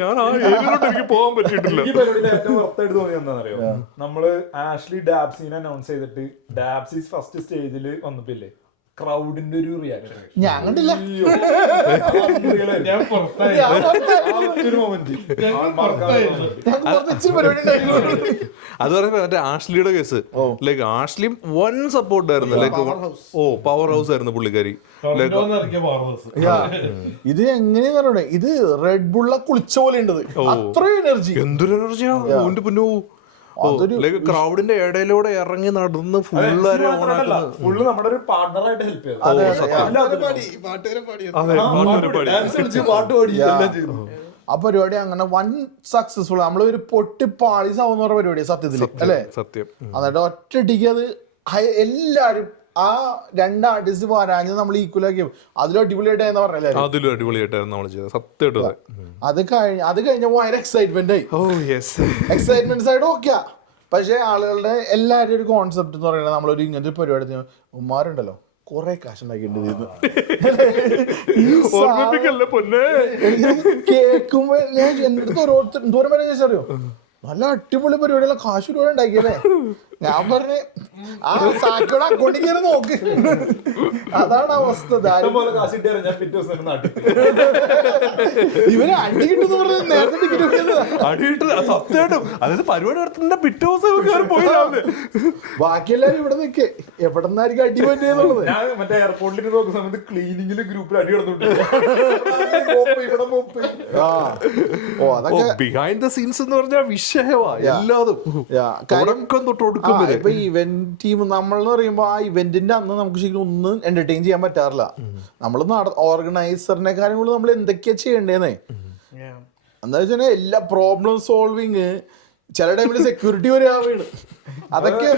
ഞാൻ ആ ഏരിയയിലോട്ട് എനിക്ക് പോകാൻ പറ്റിയിട്ടില്ല. ഈ പരിപാടിയിൽ ഏറ്റവും പുറത്തായിട്ട് തോന്നി എന്താണെന്നറിയോ, നമ്മള് ആഷ്ലി ഡാബ്സിനെ അനൗൺസ് ചെയ്തിട്ട് ഡാബ്സി ഫസ്റ്റ് സ്റ്റേജിൽ വന്നപ്പില്ലേ, ക്രൗഡിന്റെ ഒരു റിയാക്ഷൻ ഞാൻ കണ്ടില്ല. ഞാൻ പുറത്തായി. അത് പറയുമ്പോ മറ്റേ ആഷ്ലിയുടെ കേസ്, ലൈക്ക് ആഷ്ലിയും വൺ സപ്പോർട്ട് ആയിരുന്നു. ലൈക്ക് പവർ ഹൗസ് ആയിരുന്നു പുള്ളിക്കാരി. ഇത് എങ്ങനെയാന്ന് പറയണേ, ഇത് റെഡ് ബുള്ള കുളിച്ച പോലെ ഉണ്ട്. അത്ര എനർജി, എന്തൊരു എനർജിയാ പൊന്നോ. ലൈക്ക് ക്രൗഡിന്റെ ഇടയിലൂടെ ഇറങ്ങി നടന്ന് ഫുള്ള് നമ്മുടെ ഒരു പാർട്ണറായിട്ട് ഹെൽപ്പ് ചെയ്തു. പാട്ട് പാടി എല്ലാം ചെയ്തു. ആ പരിപാടി അങ്ങനെ വൺ സക്സസ്ഫുൾ. നമ്മളൊരു പൊട്ടിപ്പാളീസ് ആവുന്ന പറഞ്ഞ പരിപാടിയാണ് സത്യത്തില്, അല്ലേ? സത്യം. എന്നിട്ട് ഒറ്റടിക്ക് അത് എല്ലാരും ആ 2 ആർട്ടിസ്റ്റ് പാരാഞ്ഞ് നമ്മൾ ഈക്വൽ ആക്കി അതിലും അടിപൊളിയായിട്ടാന്ന് പറഞ്ഞല്ലേ. അതിലും അടിപൊളിയായിട്ടായിരുന്നു നമ്മൾ ചെയ്തത്. സത്യമായിട്ട് അത് കഴിഞ്ഞപ്പോ ഭയങ്കര എക്സൈറ്റ്മെന്റ് ആയി. Excitement side okay. പക്ഷെ ആളുകളുടെ എല്ലാവരും ഒരു കോൺസെപ്റ്റ് എന്ന് പറയുന്നത് നമ്മളൊരു ഇങ്ങനത്തെ പരിപാടി ഉമ്മാരുണ്ടല്ലോ കൊറേ കാശ് ഉണ്ടാക്കിയിട്ടുണ്ട്. കേൾക്കുമ്പോ ഞാൻ എന്റെ അടുത്ത് ഓരോരുത്തർ എന്തോരം വരെ ചോദിച്ചറിയോ, നല്ല അടിപൊളി പരിപാടിയുള്ള കാശ് ഒരുപാട് ഉണ്ടാക്കിയല്ലേ. ഞാൻ പറഞ്ഞേ ആ സാക്കോടെ അക്കൗണ്ടിൽ കയറി നോക്ക്. അതാണ് അവസ്ഥ. ഇവര് അടി കിട്ടുന്ന പറഞ്ഞ നേരത്തെ സത്യമായിട്ടും അതായത് പരിപാടി നടത്തുന്ന പിറ്റേ ദിവസം പോയി. ബാക്കി എല്ലാരും ഇവിടെ നിൽക്കേ എവിടെ നിന്നായിരിക്കും അടി പറ്റിയെന്നുള്ളത്. ഞാൻ മറ്റേ എയർപോർട്ടിൽ നോക്കുന്ന സമയത്ത് ക്ലീനിങ്ങില് ഗ്രൂപ്പിൽ അടി നടന്നുണ്ട്. ബിഹൈൻഡ് ദ സീൻസ് എന്ന് പറഞ്ഞാൽ വിഷയമാ എല്ലാതും. ഇപ്പൊ ഇവന്റ് ടീം നമ്മളെന്ന് പറയുമ്പോ ആ ഇവന്റിന്റെ അന്ന് നമുക്ക് ശരിക്കും ഒന്നും എന്റർടൈൻ ചെയ്യാൻ പറ്റാറില്ല. നമ്മൾ ഓർഗനൈസറിനെ കാര്യങ്ങൾ നമ്മൾ എന്തൊക്കെയാ ചെയ്യണ്ടേന്നേ. എന്താ വെച്ചാൽ എല്ലാ പ്രോബ്ലം സോൾവിങ്, ചില ടൈമില് സെക്യൂരിറ്റി വരെ വീണ്, അതൊക്കെ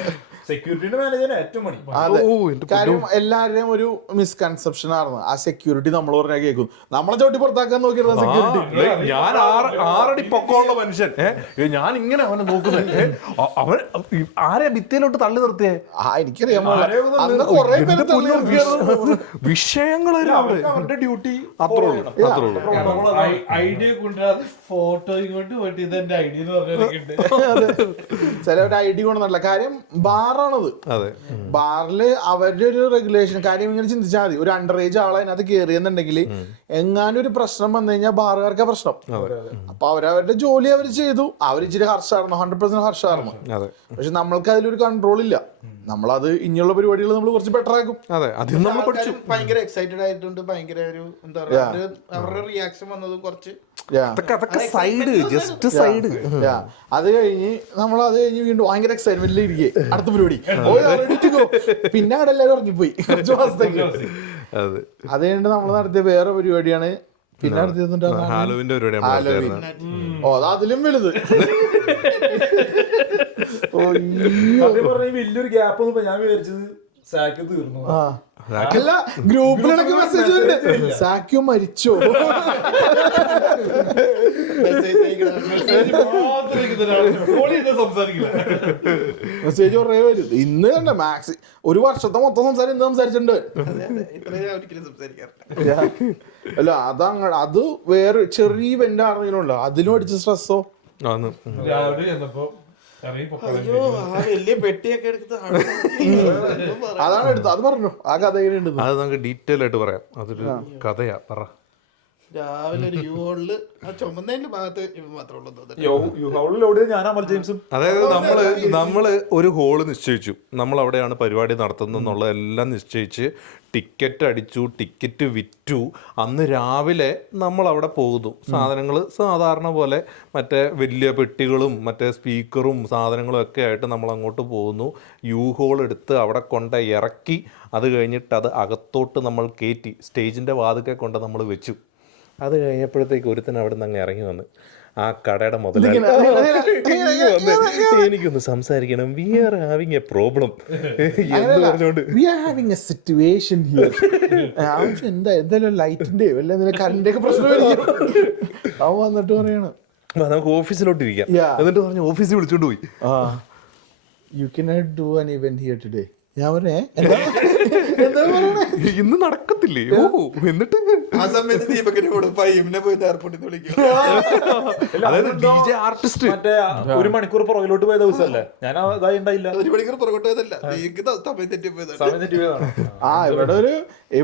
സെക്യൂരിറ്റിയുടെ മാനേജർ ഏറ്റവും മണി. അതെ, കാര്യം എല്ലാവരുടെയും ഒരു മിസ്കൺസെപ്ഷൻ ആയിരുന്നു ആ സെക്യൂരിറ്റി. നമ്മൾ പറഞ്ഞാൽ കേൾക്കും, നമ്മളെ ചവിട്ടി പുറത്താക്കാൻ നോക്കിയിരുന്ന സെക്യൂരിറ്റി. ഞാൻ 6 അടി പൊക്കമുള്ള മനുഷ്യൻ, ഞാൻ ഇങ്ങനെ അവനെ നോക്കുന്നത്, അവൻ ആരെ ഭിത്തിയിലോട്ട് തള്ളി നിർത്തിയേ. എനിക്കറിയാം വിഷയങ്ങൾ അവരുടെ ഡ്യൂട്ടി അത്രേ ഉള്ളൂ. ഐഡിയ കൊണ്ടുവരാതെ ഫോട്ടോയും കൊണ്ട് പോയിട്ട് ഇതെന്റെ ഐഡിയ എന്ന് പറഞ്ഞിട്ടുണ്ട്. ചിലവരുടെ ഐഡിയ കൊണ്ടല്ല കാര്യം. ബാറാണത്. ബാറില് അവരുടെ ഒരു റെഗുലേഷൻ കാര്യം ഇങ്ങനെ ചിന്തിച്ചാൽ മതി. ഒരു അണ്ടർ ഏജ് ആളെ അതിനകത്ത് കയറിയെന്നുണ്ടെങ്കിൽ എങ്ങാനും ഒരു പ്രശ്നം വന്നു കഴിഞ്ഞാൽ ബാറുകാർക്ക് പ്രശ്നം. അപ്പൊ അവരവരുടെ ജോലി അവർ ചെയ്തു. അവർ ഇച്ചിരി ഹർഷായിരുന്നു, 100% ഹർഷായിരുന്നു. പക്ഷെ നമ്മൾക്ക് അതിലൊരു കൺട്രോൾ ഇല്ല. നമ്മളത് ഇനിയുള്ള പരിപാടികൾ നമ്മൾ കുറച്ച് ബെറ്റർ ആക്കും. ഭയങ്കര എക്സൈറ്റഡ് ആയിട്ടുണ്ട്. ഭയങ്കര ഒരു എന്താ പറയാ, അവരുടെ റിയാക്ഷൻ വന്നതും കുറച്ച് അത് കഴിഞ്ഞ് വീണ്ടും ഭയങ്കര എക്സൈറ്റ്മെന്റിൽ ഇരിക്കേ അടുത്ത പരിപാടി. പിന്നെ അവിടെ എല്ലാവരും ഇറങ്ങിപ്പോയി കുറച്ച് മാസത്തേക്ക്. അത് കഴിഞ്ഞിട്ട് നമ്മൾ നടത്തിയ വേറെ പരിപാടിയാണ് പിന്നെ നടത്തിയത് ഹാലോവിൻ. അതിലും വലുത്. വലിയൊരു ഗ്യാപ്പ് ഞാൻ വിചാരിച്ചത് സാക്ക് തീർന്നു. അല്ല, ഗ്രൂപ്പിലിടയ്ക്ക് മെസ്സേജ് വരുന്നുണ്ട്, സാക്യോ മരിച്ചോ. മെസ്സേജ് കുറേ വരും. ഇന്ന് തന്നെ മാക്സ് ഒരു വർഷത്തെ മൊത്തം സംസാരം ഇന്ന് സംസാരിച്ചിട്ടുണ്ട്. അല്ല അത് വേറെ ചെറിയ ഇവന്റ് ആണെങ്കിലുണ്ടോ അതിലും അടിച്ച സ്ട്രെസ്സോ. രാവിലെ ചെന്നപ്പോ വലിയ പെട്ടിയൊക്കെ എടുത്ത് അതാണ് എടുത്തത്. അത് പറഞ്ഞു ആ കഥ എങ്ങനെയുണ്ട് അത് നമുക്ക് ഡീറ്റെയിൽ ആയിട്ട് പറയാം. അതൊരു കഥയാ. പറ. രാവിലെ ഒരു യു ഹോളില് ആ ചുമന്നതിന്റെ ഭാഗത്ത് ഇവൻ മാത്രമേ ഉള്ളൂ തോന്നുന്നു. ലോഡ് ഞാൻ അമൽ ജെയിംസും. അതായത് നമ്മള് ഒരു ഹോള് നിശ്ചയിച്ചു, നമ്മൾ അവിടെയാണ് പരിപാടി നടത്തുന്നതെന്നുള്ളതെല്ലാം നിശ്ചയിച്ച് ടിക്കറ്റ് അടിച്ചു, ടിക്കറ്റ് വിറ്റു. അന്ന് രാവിലെ നമ്മൾ അവിടെ പോകുന്നു. സാധനങ്ങൾ സാധാരണ പോലെ മറ്റേ വലിയ പെട്ടികളും മറ്റേ സ്പീക്കറും സാധനങ്ങളും ഒക്കെ ആയിട്ട് നമ്മൾ അങ്ങോട്ട് പോകുന്നു. യു ഹോൾ എടുത്ത് അവിടെ കൊണ്ട് ഇറക്കി, അത് കഴിഞ്ഞിട്ട് അത് അകത്തോട്ട് നമ്മൾ കയറ്റി സ്റ്റേജിൻ്റെ വാതിക്കെ കൊണ്ട് നമ്മൾ വെച്ചു. അത് കഴിഞ്ഞപ്പോഴത്തേക്ക് ഒരുത്തൻ അവിടെ നിന്ന് അങ്ങ് ഇറങ്ങി വന്ന് ആ കടയുടെ മുതലാളി എനിക്കൊന്ന് സംസാരിക്കണം, we are having a problem എന്ന് പറഞ്ഞോണ്ട് എന്തായാലും ലൈറ്റിന്റെയോ അല്ല കറന്റിന്റെ ഒക്കെ പ്രശ്നം അവൻ വന്നിട്ട് പറയാണ് നമുക്ക് ഓഫീസിലോട്ട് ഇരിക്കാം. എന്നിട്ട് പറഞ്ഞു ഓഫീസിൽ വിളിച്ചോണ്ട് പോയി. You cannot do an event here today. ഞാൻ പറഞ്ഞേ ഇന്ന് നടക്കത്തില്ലേ? ഓ എന്നിട്ട് ആ സമയത്ത് ദീപകിനെ കൂടെ ഫൈമിനെ പോയി എയർപോർട്ടിൽ നിന്ന് വിളിക്കും. അതായത് DJ ആർട്ടിസ്റ്റ് മറ്റേ 1 മണിക്കൂർ പുറകിലോട്ട് പോയ ദിവസമല്ലേ? ഞാൻ അതായി ഉണ്ടായില്ല. 1 മണിക്കൂർ പുറകോട്ട് പോയതല്ല, സമയം തെറ്റി പോയതാണ്. ആ ഇവിടെ ഒരു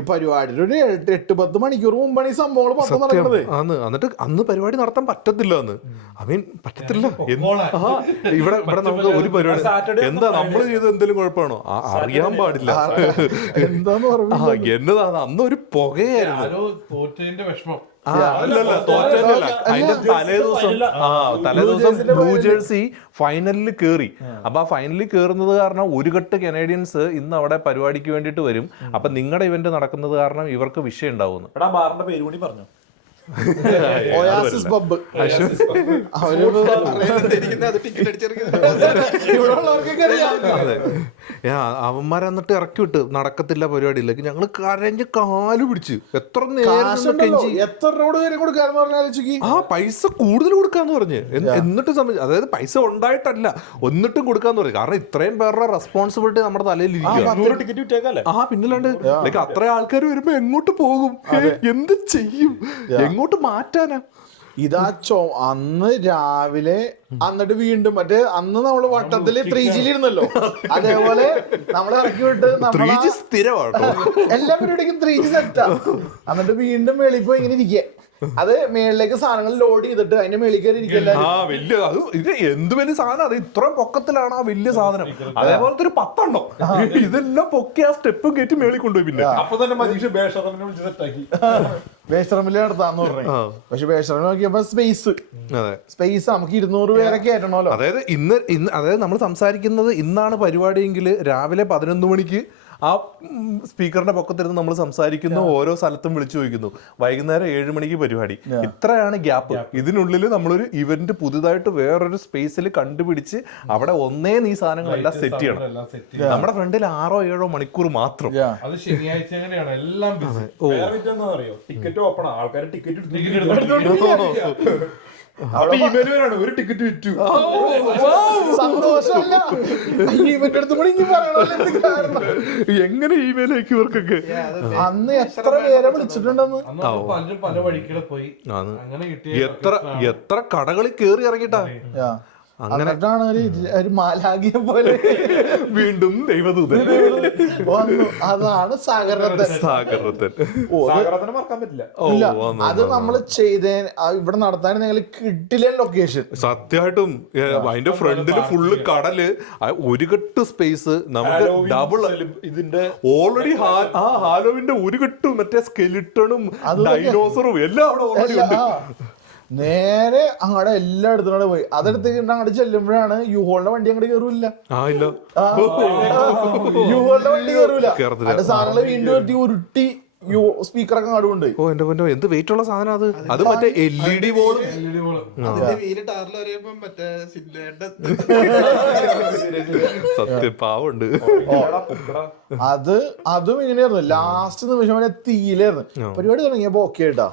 പരിപാടിയുടെ ഒരു 8-10 മണിക്കൂർ മുമ്പാണ് ഈ സംഭവങ്ങൾ മൊത്തം നടക്കുന്നത്. എന്നിട്ട് അന്ന് പരിപാടി നടത്താൻ പറ്റത്തില്ല. അന്ന് പറ്റത്തില്ല. ഇവിടെ നമുക്ക് ഒരു പരിപാടി എന്താ നമ്മൾ ചെയ്തത് എന്തെങ്കിലും കുഴപ്പമാണോ? അറിയാൻ പാടില്ല. എന്താന്ന് പറഞ്ഞു എന്നതാ അന്നൊരു പുകയായിരുന്നു. തോറ്റതിന്റെ വിഷമം. അതിന്റെ തലേദിവസം ന്യൂ ജേഴ്സി ഫൈനലിൽ കയറി. അപ്പൊ ആ ഫൈനലിൽ കയറുന്നത് കാരണം ഒരു കെട്ട് കനേഡിയൻസ് ഇന്ന് അവിടെ പരിപാടിക്ക് വേണ്ടിയിട്ട് വരും. അപ്പൊ നിങ്ങളുടെ ഇവന്റ് നടക്കുന്നത് കാരണം ഇവർക്ക് വിഷയം ഉണ്ടാവുന്നു. ബാറിന്റെ പേര് കൂടി പറഞ്ഞു. Oasis pub. അവന്മാരെ എന്നിട്ട് ഇറക്കി വിട്ട് നടക്കത്തില്ല പരിപാടിയിലേക്ക്. ഞങ്ങള് കരഞ്ഞ് കാല് പിടിച്ച് എത്ര നേരം എത്ര റോഡ് കാര്യം കൊടുക്കാന്ന് പറഞ്ഞാൽ ആ പൈസ കൂടുതൽ കൊടുക്കാന്ന് പറഞ്ഞ്. എന്നിട്ട് അതായത് പൈസ ഉണ്ടായിട്ടല്ല, എന്നിട്ടും കൊടുക്കാന്ന് പറഞ്ഞു. കാരണം ഇത്രയും പേരുടെ റെസ്പോൺസിബിലിറ്റി നമ്മുടെ തലയിൽ ഇരിക്കുക. ആ പിന്നല്ലാണ്ട് അത്ര ആൾക്കാർ വരുമ്പോ എങ്ങോട്ട് പോകും? എന്ത് ചെയ്യും? എങ്ങോട്ട് മാറ്റാനാ? ഇതാ അന്ന് രാവിലെ എന്നിട്ട് വീണ്ടും മറ്റേ അന്ന് നമ്മള് വട്ടത്തില് 3G ഇരുന്നല്ലോ, അതേപോലെ നമ്മള് ഇറക്കി വിട്ട് എല്ലാ പരിപാടിക്കും 3G സെറ്റാ. എന്നിട്ട് വീണ്ടും മേളിൽ പോയി ഇങ്ങനെ ഇരിക്കുക. അത് മേളിലേക്ക് സാധനങ്ങൾ ലോഡ് ചെയ്തിട്ട് അതിന്റെ മേളിൽ കയറി ഇരിക്കല്ല. ഇത് എന്ത് വലിയ സാധനം! അത് ഇത്രയും പൊക്കത്തിലാണ് ആ വലിയ സാധനം. അതേപോലത്തെ ഒരു 10 എണ്ണം ഇതെല്ലാം പൊക്കി ആ സ്റ്റെപ്പും കയറ്റി മേളിൽ കൊണ്ടുപോയി. പിന്നെ അപ്പൊ തന്നെ മജീഷ് ബേഷറമിനെ വിളിച്ച് സെറ്റാക്കി. ബേഷറമില് നടത്താന്ന് പറഞ്ഞു. പക്ഷെ ബേഷറമിൽ നോക്കിയപ്പോ സ്പേസ് നമുക്ക് 200 പേരെ കയറ്റണമല്ലോ. അതായത് നമ്മൾ സംസാരിക്കുന്നത് ഇന്നാണ് പരിപാടിയെങ്കിൽ രാവിലെ 11 മണിക്ക് ആ സ്പീക്കറിന്റെ പൊക്കത്തിരുന്ന് നമ്മൾ സംസാരിക്കുന്നു. ഓരോ സ്ഥലത്തും വിളിച്ചു ചോദിക്കുന്നു. വൈകുന്നേരം 7 മണിക്ക് പരിപാടി. ഇത്രയാണ് ഗ്യാപ്പ്. ഇതിനുള്ളിൽ നമ്മളൊരു ഇവന്റ് പുതുതായിട്ട് വേറൊരു സ്പേസിൽ കണ്ടുപിടിച്ച് അവിടെ ഈ സാധനങ്ങളെല്ലാം സെറ്റ് ചെയ്യണം. നമ്മുടെ ഫ്രണ്ടിൽ 6-7 മണിക്കൂർ മാത്രം. അത് ശനിയാഴ്ച എങ്ങനെയാണ് എല്ലാം ടിക്കറ്റ് ഓപ്പൺ, ആൾക്കാർ ടിക്കറ്റ് ഒരു ടിക്കറ്റ് വിറ്റു. സന്തോഷമല്ല എങ്ങനെ ഇമെയിലേക്ക് ഇവർക്കൊക്കെ അന്ന് എത്ര പേരെ വിളിച്ചിട്ടുണ്ടെന്ന്. പല വഴികളെ പോയി അങ്ങനെ എത്ര കടകളിൽ കേറി ഇറങ്ങിട്ടാ. അങ്ങനെട്ടാണ് ഒരു മാലാഖിയെ പോലെ വീണ്ടും ദൈവദൂതൻ വന്നു. അതാണ് സാഗരരത്തൻ. മറക്കാൻ പറ്റില്ല. അത് നമ്മള് ചെയ്ത ഇവിടെ നടത്താൻ നിങ്ങൾ കിട്ടില്ല ലൊക്കേഷൻ. സത്യമായിട്ടും അതിന്റെ ഫ്രണ്ടില് ഫുള്ള് കടല്, ഒരു കെട്ട് സ്പേസ്. നമുക്ക് ഡബിൾ ഇതിന്റെ ഓൾറെഡി ഹാലോവിന്റെ ഒരു കെട്ടും മറ്റേ സ്കെലിട്ടണും ഡൈനോസറും എല്ലാം അവിടെ ഓൾറെഡി ഉണ്ട്. നേരെ അങ്ങടെ എല്ലാം എടുത്തോടെ പോയി. അതെടുത്ത് അങ്ങോട്ട് ചെല്ലുമ്പോഴാണ് യു ഹോളിന്റെ വണ്ടി അങ്ങോട്ട് കയറൂല. യു ഹോളിന്റെ വണ്ടി കയറൂല. അതിന്റെ സാധനങ്ങള് വീണ്ടും ഉരുട്ടി സ്പീക്കറൊക്കെ നടുകൊണ്ട്. ഓ എന്റെ പൊന്നോ, എന്ത് വെയിറ്റ് ഉള്ള സാധനം അത്. അത് മറ്റേ LED ബോളും സത്യം പാവുണ്ട്. അതും ഇങ്ങനെയായിരുന്നു. ലാസ്റ്റ് നിമിഷം വരെ തീയിലായിരുന്നു പരിപാടി തുടങ്ങിയപ്പോ. ഓക്കെ കേട്ടാ.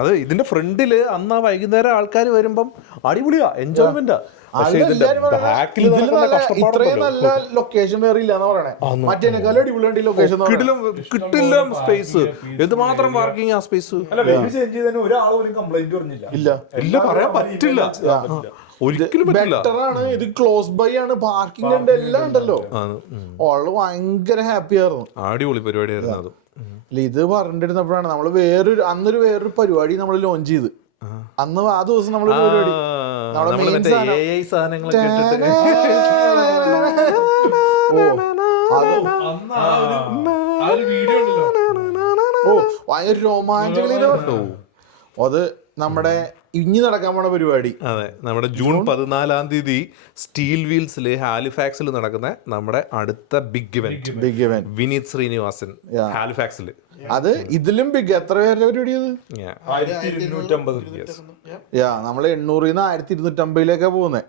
അത് ഇതിന്റെ ഫ്രണ്ടില് അന്ന് വൈകുന്നേരം ആൾക്കാർ വരുമ്പം അടിപൊളിയാ, എൻജോയ്മെന്റാ. ഇത്രയും നല്ല ലൊക്കേഷൻ വേറെ ഇല്ലാന്ന് പറയണേ. മറ്റേക്കാളും അടിപൊളി ലൊക്കേഷൻ കിട്ടില്ല. സ്പേസ് എന്തുമാത്രം പാർക്കിംഗ് ആ സ്പേസ് ഇല്ല, പറയാൻ പറ്റില്ല. ഒരിക്കലും ബെറ്ററാണ്. ഇത് ക്ലോസ് ബൈ ആണ്, പാർക്കിംഗ് ഉണ്ട്, എല്ലാം ഉണ്ടല്ലോ. ഓള് ഭയങ്കര ഹാപ്പി ആയിരുന്നു. അടിപൊളി പരിപാടിയായിരുന്നു അത്. അല്ല ഇത് പറഞ്ഞിരുന്നപ്പോഴാണ് നമ്മള് അന്നൊരു വേറൊരു പരിപാടി നമ്മൾ ലോഞ്ച് ചെയ്ത്. അന്ന് ആ ദിവസം നമ്മള് പരിപാടി നമ്മുടെ മെയിൻ സാധനങ്ങളൊക്കെ ഇട്ടിട്ട് അന്ന് ആ ഒരു വീഡിയോ ഉണ്ടല്ലോ, ഭയങ്കര രോമാഞ്ചകളോ. അത് നമ്മുടെ ഇനി നടക്കാൻ പോണ പരിപാടി. അതെ, നമ്മുടെ ജൂൺ 14 സ്റ്റീൽ വീൽസിൽ ഹാലിഫാക്സിൽ നടക്കുന്ന നമ്മുടെ അടുത്ത ബിഗ് ഇവന്റ് വിനീത് ശ്രീനിവാസൻ ഹാലിഫാക്സിൽ. അത് ഇതിലും ബിഗ്. എത്ര പേരുടെ പരിപാടി അത്? 1250. നമ്മള് 800-ന്ന് 1250-ലേക്കാ പോകുന്നത്.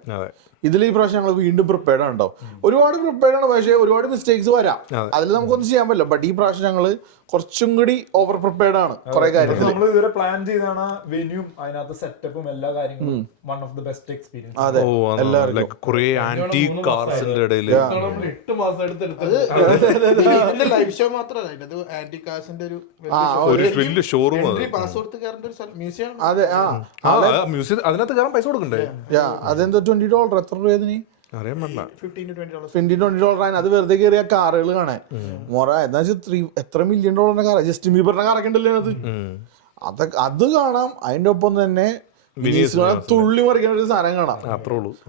ഇതിൽ ഈ പ്രാവശ്യം ഞങ്ങൾ വീണ്ടും പ്രിപ്പയർഡ് ആണ് കേട്ടോ. ഒരുപാട് പ്രിപ്പയർഡ് ആണ്, പക്ഷേ ഒരുപാട് മിസ്റ്റേക്സ് വരാം. അതിൽ നമുക്കൊന്നും ചെയ്യാൻ പറ്റില്ല. ബട്ട് ഈ പ്രാവശ്യം ഞങ്ങള് കുറച്ചും കൂടി ഓവർ പ്രിപ്പയർഡ് ആണ് കുറെ കാര്യങ്ങൾ. നമ്മൾ ഇതുവരെ പ്ലാൻ ചെയ്താണ് വെന്യൂം, അതിനകത്ത് സെറ്റപ്പും എല്ലാ കാര്യങ്ങളും. One of the best experience. അതെ, എല്ലാവർക്കും കുറെ ആന്റീക് കാർസിന്റെ ഇടയിൽ 8 മാസം എടുത്തെടുത്തത്. ലൈവ് ഷോ മാത്രമല്ല, ഇത് ആന്റി കാസിന്റെ ഒരു വലിയ ഷോറൂം. പാസ് കൊടുത്ത് കയറേണ്ട ഒരു മ്യൂസിയം. അതെ, മ്യൂസിയം അതിനകത്ത് കയറാൻ പൈസ കൊടുക്കണ്ടേ? അതെന്തോ $20. എത്ര രൂപ ഇതിന്? അറിയാൻ പറ്റില്ല. $20. അത് വെറുതെ കയറിയ കാറുകൾ കാണാൻ മൊറ. എന്താ വെച്ചാൽ $3 മില്യൺ കാർ, ജസ്റ്റിൻ ബീബറിന്റെ കാറൊക്കെ ഉണ്ടല്ലോ അത്. അത് കാണാം. അതിന്റെ ഒപ്പം തന്നെ തുള്ളി മറിക്കുന്ന ഒരു സാധനം കാണാം.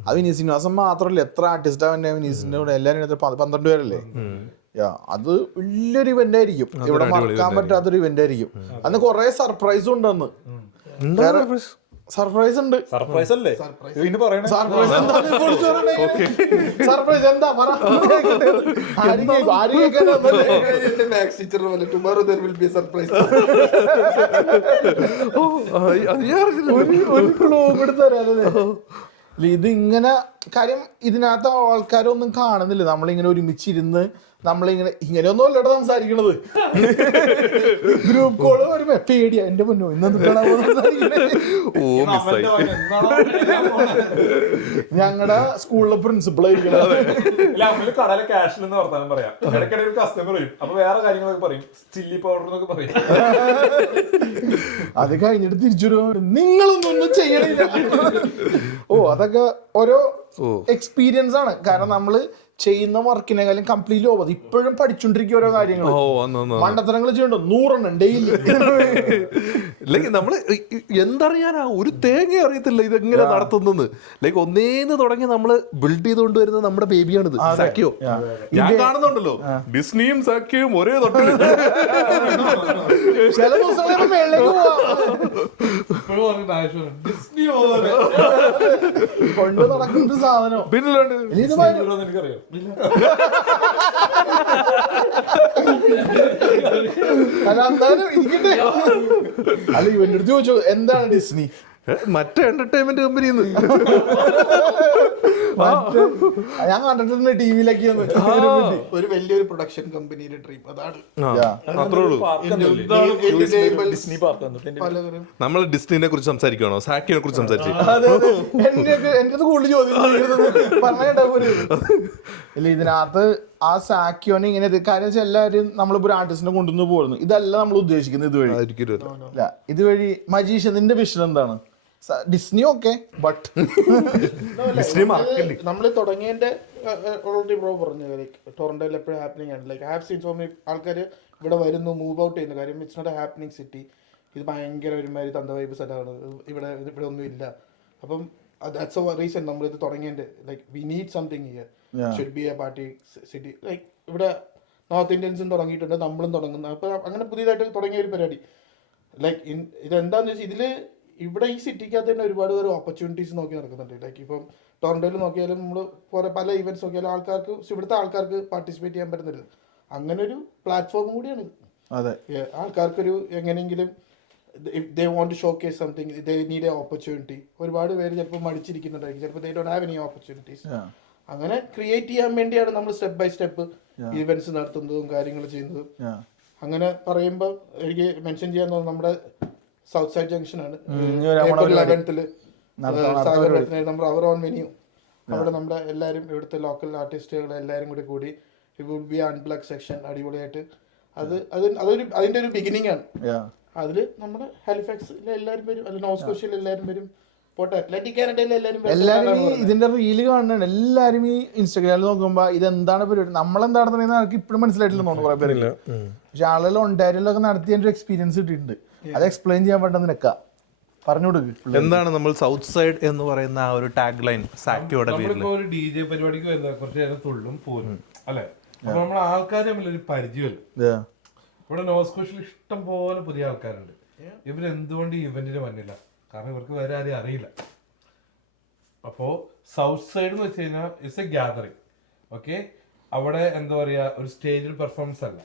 അത് വിനീത് ശ്രീനിവാസൻ മാത്രമല്ല, എത്ര ആർട്ടിസ്റ്റാ വിനീസിന്റെ കൂടെ എല്ലാരും 12 പേരല്ലേ. അത് വലിയൊരു ഇവന്റ് ആയിരിക്കും. ഇവിടെ മറക്കാൻ പറ്റാത്തൊരു ഇവന്റ് ആയിരിക്കും. അന്ന് കൊറേ സർപ്രൈസും ഉണ്ട്. അന്ന് സർപ്രൈസ് ഉണ്ട്. സർപ്രൈസ് അല്ലേ സർപ്രൈസ് സർപ്രൈസ് എന്താ പറ? ഇത് ഇങ്ങനെ കാര്യം ഇതിനകത്ത് ആൾക്കാരൊന്നും കാണുന്നില്ല. നമ്മളിങ്ങനെ ഒരുമിച്ചിരുന്ന് നമ്മളിങ്ങനെ ഇങ്ങനെയൊന്നും അല്ലട്ടോ സംസാരിക്കണത്. ഗ്രൂപ്പ് കോള് വരുമ്പോ പേടിയാ. എന്റെ മുന്നോ ഞങ്ങളുടെ സ്കൂളിലെ പ്രിൻസിപ്പൾ ആയിരിക്കണം. കടയിലെ ക്യാഷിൽ നിന്ന് വർത്താനം പറയാം. ഇടയ്ക്കിടെ ഒരു കസ്റ്റമർ വരും, അപ്പൊ വേറെ കാര്യങ്ങളൊക്കെ പറയും, ചില്ലി പൗഡർ എന്നൊക്കെ പറയും. അത് കഴിഞ്ഞിട്ട് തിരിച്ചു നിങ്ങളൊന്നും ചെയ്യണില്ല. അതൊക്കെ ഓരോ എക്സ്പീരിയൻസ് ആണ്. കാരണം നമ്മള് ചെയ്യുന്ന വർക്കിനെക്കാളും കംപ്ലീറ്റ്ലി ഓവർ ഇപ്പോഴും പഠിച്ചോണ്ടിരിക്കും ഓരോ കാര്യങ്ങൾ. മണ്ടത്തരങ്ങൾ ചെയ്യണ്ടോ 100 ഡെയിലി. ലൈക്ക് നമ്മള് എന്തറിയാനാ, ഒരു തേങ്ങ അറിയത്തില്ല ഇതെങ്ങനെ നടത്തുന്നെന്ന്. ലൈക്ക് ഒന്നേന്ന് തുടങ്ങി നമ്മള് ബിൽഡ് ചെയ്തുകൊണ്ട് വരുന്ന നമ്മുടെ ബേബിയാണിത് സാക്കിയോ. ഞാൻ കാണുന്നുണ്ടല്ലോ ഡിസ്നിയും സാക്കിയും ഒരേ തൊട്ടില്. ചില ദിവസങ്ങൾ മേളിലേക്ക് കൊണ്ട് നടക്കുന്ന സാധനം. പിന്നെ എനിക്കറിയാം. അല്ല ഇവന്റെ അടുത്ത് ചോദിച്ചു എന്താണ് ഡിസ്നി? മറ്റേ എന്റർടൈൻമെന്റ് കമ്പനി ഞാൻ കണ്ടിട്ടുണ്ട് ടിവിയിലൊക്കെ. ഒരു വലിയൊരു പ്രൊഡക്ഷൻ കമ്പനിയുടെ ട്രീം അതാണ്. നമ്മൾ ഡിസ്നിനെ കുറിച്ച് സംസാരിക്കണോ സാക്കിയെ കുറിച്ച് സംസാരിച്ചു? എന്റെ കൂടുതൽ ചോദ്യം ഇല്ല ഇതിനകത്ത്. ആ സാക്കിയോനെ ഇങ്ങനെ കാര്യം വെച്ചാൽ എല്ലാവരും നമ്മളിപ്പോ ഒരു ആർട്ടിസ്റ്റിനെ കൊണ്ടുവന്ന് പോകുന്നു. ഇതല്ല നമ്മൾ ഉദ്ദേശിക്കുന്നത്. ഇതുവഴി മജീഷ്യന്റെ വിഷൻ എന്താണ്? ഡിസ്നി ഓക്കെ, ബട്ട് നമ്മൾ തുടങ്ങിയതിന്റെ ഓൾറെഡി ബ്രോ പറഞ്ഞു ടൊറന്റോയിൽ എപ്പോഴും ഹാപ്പനിങ് ആണ്. Like have seen so many ആൾക്കാർ ഇവിടെ വരുന്നു, മൂവ് ഔട്ട് ചെയ്യുന്നു. കാര്യം it's not a happening city. ഇത് ഭയങ്കര ഒരുമാതിരി തന്ത വൈബ് സ്ഥലമാണ്. ഇവിടെ ഒന്നും ഇല്ല. അപ്പം ദാറ്റ്സ് എ റീസൺ നമ്മളിത് തുടങ്ങിയതിന്റെ. Like we need something here, should be a party city. Like ഇവിടെ നോർത്ത് ഇന്ത്യൻസും തുടങ്ങിയിട്ടുണ്ട്, നമ്മളും തുടങ്ങുന്നു. അപ്പോൾ അങ്ങനെ പുതിയതായിട്ട് തുടങ്ങിയ ഒരു പരിപാടി. ലൈക്ക് ഇതെന്താന്ന് വെച്ചാൽ ഇതില് ഇവിടെ ഈ സിറ്റിക്കകത്ത് തന്നെ ഒരുപാട് പേര് ഓപ്പർച്യൂണിറ്റീസ് നോക്കി നടക്കുന്നുണ്ട്. ലൈക്ക് ഇപ്പം ടൊറന്റോയിൽ നോക്കിയാലും നമ്മൾ പല ഇവന്റ്സ് നോക്കിയാലും ആൾക്കാർക്ക് ഇവിടുത്തെ ആൾക്കാർക്ക് പാർട്ടിസിപ്പേറ്റ് ചെയ്യാൻ പറ്റുന്നില്ല. അങ്ങനെ ഒരു പ്ലാറ്റ്ഫോം കൂടിയാണ് ഇത്. ആൾക്കാർക്കൊരു എങ്ങനെയെങ്കിലും they want to showcase something, they need a opportunity. ഒരുപാട് പേര് ചിലപ്പോൾ മടിച്ചിരിക്കുന്നുണ്ടായിരിക്കും, ചിലപ്പോൾ they don't have any opportunities. അങ്ങനെ ക്രിയേറ്റ് ചെയ്യാൻ വേണ്ടിയാണ് നമ്മൾ സ്റ്റെപ്പ് ബൈ സ്റ്റെപ്പ് ഇവന്റ്സ് നടത്തുന്നതും കാര്യങ്ങൾ ചെയ്യുന്നതും. അങ്ങനെ പറയുമ്പോൾ എനിക്ക് മെൻഷൻ ചെയ്യാൻ തോന്നുന്നു നമ്മുടെ സൗത്ത് സൈഡ് ജംഗ്ഷൻ ആണ്. April 11th നമ്മൾ അവർ ഓൺ വെന്യൂ. അവിടെ നമ്മുടെ എല്ലാവരും ഇവിടുത്തെ ലോക്കൽ ആർട്ടിസ്റ്റുകൾ എല്ലാവരും കൂടി it would be unplug section അടിപൊളിയായിട്ട്. അതിന്റെ ഒരു ബിഗിനിങ് ആണ്. അതിൽ നമ്മുടെ ഹാലിഫാക്സിലെ എല്ലാവരും വരും, അല്ലെങ്കിൽ നോവ് സ്കോഷ്യയിൽ എല്ലാവരും വരും, പോട്ടെ അത്ലറ്റിക് കാനഡയിൽ എല്ലാരും ഈ ഇതിന്റെ റീല് കാണുന്നുണ്ട്. എല്ലാരും ഈ ഇൻസ്റ്റാഗ്രാമിൽ നോക്കുമ്പോ ഇതെന്താണ് പരിപാടി, നമ്മളെന്താ നടത്തുന്നത് ആൾക്ക് ഇപ്പോഴും മനസ്സിലായിട്ടില്ലെന്ന് തോന്നുന്നു കുറെ പേരില്ല. പക്ഷെ ആളുകൾ ഒണ്ടാരിലൊക്കെ നടത്തിയ ഒരു എക്സ്പീരിയൻസ് കിട്ടിയിട്ടുണ്ട്. അത് എക്സ്പ്ലെയിൻ ചെയ്യാൻ പറ്റുന്ന നിനക്ക പറഞ്ഞു കൊടുക്കും. എന്താണ് നമ്മൾ സൗത്ത് സൈഡ് എന്ന് പറയുന്ന ആ ഒരു ടാഗ് ലൈൻ സാക്കിയോടെ പേരിൽ? നമ്മളിപ്പോ ഒരു DJ പരിപാടിക്ക് വരുന്ന കുറച്ച് നേരം തുള്ളും പോരും അല്ലെ, അപ്പൊ നമ്മളെ ആൾക്കാർ തമ്മിൽ ഒരു പരിചയമല്ല. ഇവിടെ നോസ്കോഷിൽ ഇഷ്ടം പോലെ പുതിയ ആൾക്കാരുണ്ട്. ഇവരെന്തുകൊണ്ട് ഈ ഇവന്റിന് വന്നില്ല? കാരണം ഇവർക്ക് വേറെ ആരെയും അറിയില്ല. അപ്പോ സൗത്ത് സൈഡ് എന്ന് വെച്ച് കഴിഞ്ഞാൽ ഇറ്റ്സ് എ ഗ്യാതറിങ്. ഓക്കെ, അവിടെ എന്താ പറയാ, ഒരു സ്റ്റേജിൽ പെർഫോമൻസ് അല്ല.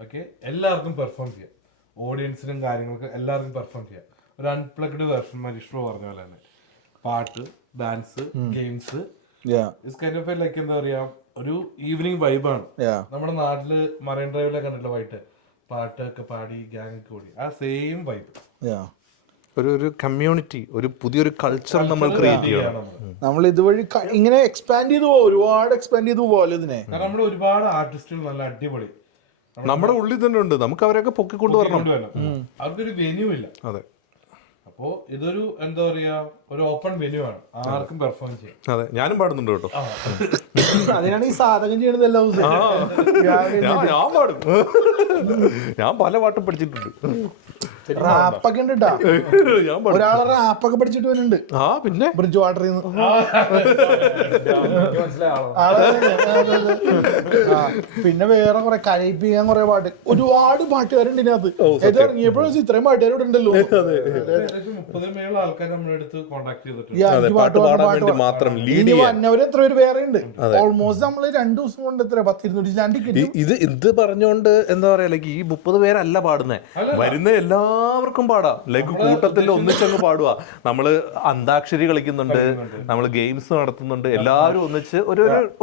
ഓക്കെ, എല്ലാവർക്കും പെർഫോം ചെയ്യാം, ഓഡിയൻസിനും കാര്യങ്ങൾക്ക് എല്ലാവർക്കും പെർഫോം ചെയ്യാം. ഒരു അൺപ്ലഗ്ഡ് വേർഷൻ മരീഷ് പറഞ്ഞ പോലെ തന്നെ പാട്ട്, dance, games, it's kind of like എന്താ പറയാ ഒരു ഈവനിങ് വൈബാണ്. നമ്മുടെ നാട്ടില് മറൈൻ ഡ്രൈവിലെ കണ്ടിട്ടുള്ള വൈകിട്ട് പാട്ടൊക്കെ പാടി ഗ്യാങ് ഒക്കെ കൂടി ആ സെയിം വൈബ്. ഒരു കമ്മ്യൂണിറ്റി, ഒരു പുതിയൊരു കൾച്ചർ നമ്മൾ ക്രിയേറ്റ് ചെയ്യണം. നമ്മൾ ഇതുവഴി ഇങ്ങനെ എക്സ്പാൻഡ് ചെയ്തു പോകും, ഒരുപാട് എക്സ്പാൻഡ് ചെയ്തു പോകല്ലോ ഇതിനെ. കാരണം നമ്മുടെ ഒരുപാട് ആർട്ടിസ്റ്റുകൾ നല്ല അടിപൊളി നമ്മുടെ ഉള്ളിൽ തന്നെ ഉണ്ട്. നമുക്ക് അവരെയൊക്കെ പൊക്കിക്കൊണ്ടുവരണം. അവർക്കൊരു വെന്യൂ ഇല്ല. അതെ, അപ്പോ ഇതൊരു എന്താ പറയാ ഒരു ഓപ്പൺ വെന്യൂ ആണ്, ആർക്കും പെർഫോം ചെയ്യാം. അതെ, ഞാനും പാടുന്നുണ്ട് കേട്ടോ. അതിനാണ് ഈ സാധകം ചെയ്യണത് എല്ലാ ദിവസവും. ഞാൻ പാടും, ഞാൻ പല പാട്ടും പഠിച്ചിട്ടുണ്ട്. റാപ്പൊക്കെ ഉണ്ട് കേട്ടാ. ഞാൻ പാടും. ഒരാളെ റാപ്പൊക്കെ പഠിച്ചിട്ട് വരുന്നുണ്ട്. ആ പിന്നെ ബ്രിഡ്ജ് വാട്ടറിൽ നിന്ന്. പിന്നെ വേറെ കുറെ കരയിപ്പിക്കാൻ കുറെ പാട്ട്, ഒരുപാട് പാട്ടുകാരുണ്ട് ഇതിനകത്ത്. ഇത് ഇറങ്ങിയപ്പോഴും ഇത്രയും പാട്ടുകാരോട് ഉണ്ടല്ലോ. 30 മേലുള്ള ആൾക്കാർ നമ്മുടെ അടുത്ത് കോണ്ടാക്ട് ചെയ്തിട്ടുണ്ട്. പാട്ട് പാടാൻ വേണ്ടി മാത്രം ലീഡ് ചെയ്യാൻ. വന്നവര് എത്ര പേര് വേറെ ഉണ്ട്. ഓൾമോസ്റ്റ് നമ്മള് 2 ദിവസം കൊണ്ട് എത്ര 10-200 ടിക്കറ്റ്. ഇത് പറഞ്ഞോണ്ട് എന്താ പറയാ, ലൈക്ക് ഈ 30 പേരല്ല പാടുന്നേ, വരുന്ന എല്ലാവർക്കും പാടാം. ലൈക്ക് കൂട്ടത്തിൽ ഒന്നിച്ചങ്ങ് പാടുക. നമ്മള് അന്താക്ഷരി കളിക്കുന്നുണ്ട്, നമ്മള് ഗെയിംസ് നടത്തുന്നുണ്ട്, എല്ലാവരും ഒന്നിച്ച്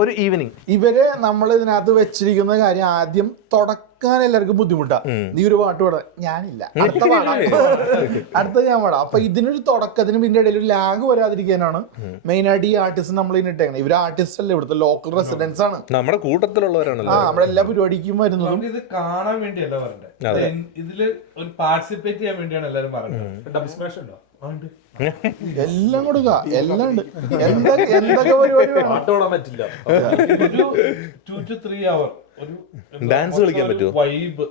ഒരു ഈവനിങ്. ഇവര് നമ്മൾ ഇതിനകത്ത് വെച്ചിരിക്കുന്ന കാര്യം ആദ്യം തുടക്കാൻ എല്ലാവർക്കും ബുദ്ധിമുട്ടാ. നീ ഒരു പാട്ട് പാടാ, ഞാനില്ല, അടുത്ത ഞാൻ പാടാം. അപ്പൊ ഇതിനൊരു തുടക്കത്തിന് പിന്നെ ഇടയിൽ ഒരു ലാഗ് വരാതിരിക്കാനാണ് മെയിൻ ആയിട്ട് ഈ ആർട്ടിസ്റ്റ് നമ്മൾ ഇതിനിട്ടേക്കണം. ഇവര് ആർട്ടിസ്റ്റ് അല്ല, ഇവിടുത്തെ ലോക്കൽ റെസിഡൻസ് ആണ്, നമ്മുടെ കൂട്ടത്തിലുള്ളവരാണല്ലോ. നമ്മുടെ എല്ലാ പരിപാടിക്കും വരുന്നതും. ഇത് കാണാൻ വേണ്ടിയല്ല പറഞ്ഞത്, ഇതില് ഒരു പാർട്ടിസിപ്പേറ്റ് ചെയ്യാൻ വേണ്ടിയാണ് എല്ലാരും പറഞ്ഞത്. എല്ലാം കൊടുക്ക, എല്ലാം ഉണ്ട്. എന്തൊക്കെ പരിപാടി പാട്ടോടാൻ പറ്റില്ല. ഒരു 2 to 3 hour ഒരു ഡാൻസ് കളിക്കാൻ പറ്റുമോ? വൈബ്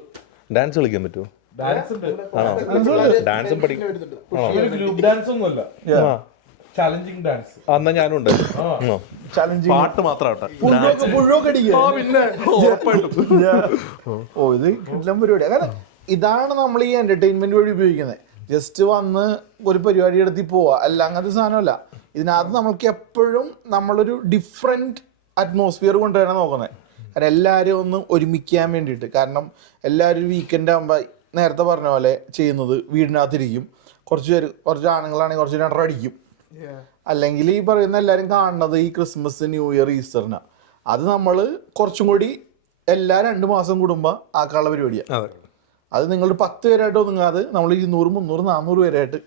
ഡാൻസ് കളിക്കാൻ പറ്റുമോ? ഡാൻസ് ഉണ്ട്. ഡാൻസും പഠിക്കും. ഗ്രൂപ്പ് ഡാൻസ് ഒന്നുമല്ല, ചലഞ്ചിങ് ഡാൻസ്. അന്നാ ഞാനും ഉണ്ട്. പാട്ട് മാത്രമാട്ടെ, പുഴൊക്കെ അടിക്കുക. പിന്നെ ഓ ഇത് കിട്ടുന്ന പരിപാടിയാ. കാരണം ഇതാണ് നമ്മൾ ഈ എന്റർടൈൻമെന്റ് വഴി ഉപയോഗിക്കുന്നത്. ജസ്റ്റ് വന്ന് ഒരു പരിപാടി എടുത്തി പോവാ അല്ല, അങ്ങനത്തെ സാധനമല്ല. ഇതിനകത്ത് നമ്മൾക്ക് എപ്പോഴും നമ്മളൊരു ഡിഫറെന്റ് അറ്റ്മോസ്ഫിയർ കൊണ്ടുവരാൻ നോക്കുന്നത്. കാരണം എല്ലാവരും ഒന്ന് ഒരുമിക്കാൻ വേണ്ടിയിട്ട്. കാരണം എല്ലാവരും വീക്കെൻഡ് ആകുമ്പോൾ നേരത്തെ പറഞ്ഞ പോലെ ചെയ്യുന്നത് വീടിനകത്തിരിക്കും. കുറച്ച് ആണുങ്ങളാണെങ്കിൽ കുറച്ച് രണ്ടര അടിക്കും. അല്ലെങ്കിൽ ഈ പറയുന്ന എല്ലാവരും കാണുന്നത് ഈ ക്രിസ്മസ്, ന്യൂ ഇയർ, ഈസ്റ്ററിനാണ്. അത് നമ്മൾ കുറച്ചും കൂടി എല്ലാ 2 മാസം കൂടുമ്പോൾ ആക്കാനുള്ള പരിപാടിയാണ്. അത് നിങ്ങൾ 10 പേരായിട്ട് ഒതുങ്ങാതെ നമ്മൾ 200, 300, 400 പേരായിട്ട്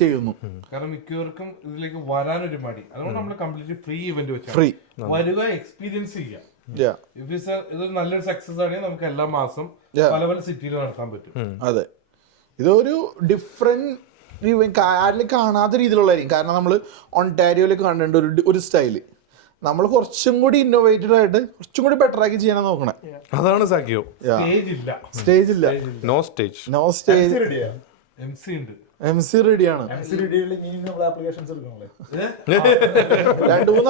ചെയ്യുന്നു. കാരണം മിക്കവർക്കും ഇതിലേക്ക് വരാനൊരു മടി. അതുകൊണ്ട് നമ്മൾ കംപ്ലീറ്റ്ലി ഫ്രീ ഇവന്റ് വെച്ചാൽ ഫ്രീ വരുക, എക്സ്പീരിയൻസ് ചെയ്യാം. ഇതൊരു നല്ലൊരു സക്സസ് ആണെങ്കിൽ നമുക്ക് എല്ലാ മാസം പല പല സിറ്റിയിൽ നടത്താൻ പറ്റും. അതെ, ഇതൊരു ഡിഫറെന്റ് ആരിലും കാണാത്ത രീതിയിലുള്ളതായിരിക്കും. കാരണം നമ്മൾ ഒണ്ടാരിയോയിൽ കാണേണ്ട ഒരു സ്റ്റൈല് നമ്മൾ കുറച്ചും കൂടി ഇന്നോവേറ്റഡ് ആയിട്ട് കുറച്ചും കൂടി ബെറ്റർ ആക്കി ചെയ്യാൻ നോക്കണേ. അതാണ് സാക്കിയോ. സ്റ്റേജ് ഇല്ല, നോ സ്റ്റേജ്. MC ഉണ്ട്, MC റെഡിയാണ്. 2-3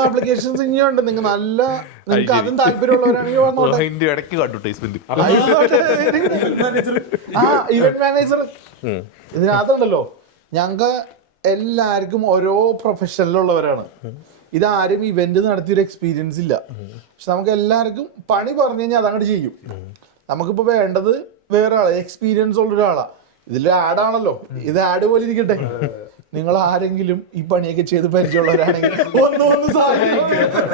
ആപ്ലിക്കേഷൻസ് ഇനിയുണ്ട്. നിങ്ങൾക്ക് അതും താല്പര്യമുള്ളവരാണെങ്കിൽ ഇടയ്ക്ക് അഡ്വർടൈസ്മെന്റ്. Event manager ഇതിനകത്തുണ്ടല്ലോ. ഞങ്ങൾക്ക് എല്ലാവർക്കും ഓരോ പ്രൊഫഷനിലുള്ളവരാണ്. ഇതാരും ഇവന്റ് നടത്തിയൊരു എക്സ്പീരിയൻസ് ഇല്ല. പക്ഷെ നമുക്ക് എല്ലാവർക്കും പണി പറഞ്ഞു കഴിഞ്ഞാൽ അതങ്ങോട്ട് ചെയ്യും. നമുക്കിപ്പോ വേണ്ടത് വേറെ ആളെ എക്സ്പീരിയൻസ് ഉള്ള ഒരാളാ. ഇതിൽ ആഡാണല്ലോ, ഇത് ആഡ് പോലെ ഇരിക്കട്ടെ. നിങ്ങൾ ആരെങ്കിലും ഈ പണിയൊക്കെ ചെയ്ത് പരിചയമുള്ളവരാണെങ്കിൽ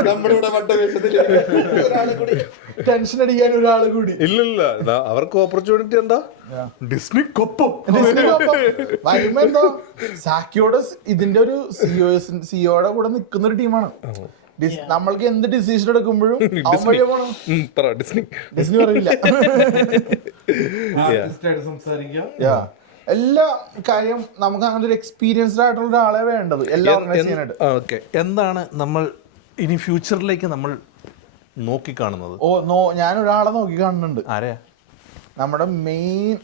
നമ്മുടെ ഇവിടെ ഒരാളെ കൂടി ടെൻഷൻ അടിക്കാൻ ഒരാൾ കൂടി. ഇല്ല, അവർക്ക് ഓപ്പർച്യൂണിറ്റി എന്താ? ഡിസ്നിക്കൊപ്പം വരുമ്പോ എന്തോ സാക്കിയോടെ ഇതിന്റെ ഒരു സിഒയുടെ കൂടെ നിൽക്കുന്ന ഒരു ടീമാണ്. നമ്മൾക്ക് എന്ത് ഡിസിഷൻ എടുക്കുമ്പോഴും ഡിസ്നി പറയില്ല. എല്ലാ കാര്യം നമുക്ക് അങ്ങനത്തെ ഒരു എക്സ്പീരിയൻസ്ഡ് ആയിട്ടുള്ള ഒരാളെ വേണ്ടത് എല്ലാം ഓർഗനൈസ് ചെയ്യാനായിട്ട്. ഓക്കെ, എന്താണ് നമ്മൾ ഇനി ഫ്യൂച്ചറിലേക്ക് നമ്മൾ നോക്കിക്കാണുന്നത്? ഞാൻ ഒരാളെ നോക്കി കാണുന്നുണ്ട്. ആരെയാ? നമ്മുടെ മെയിൻ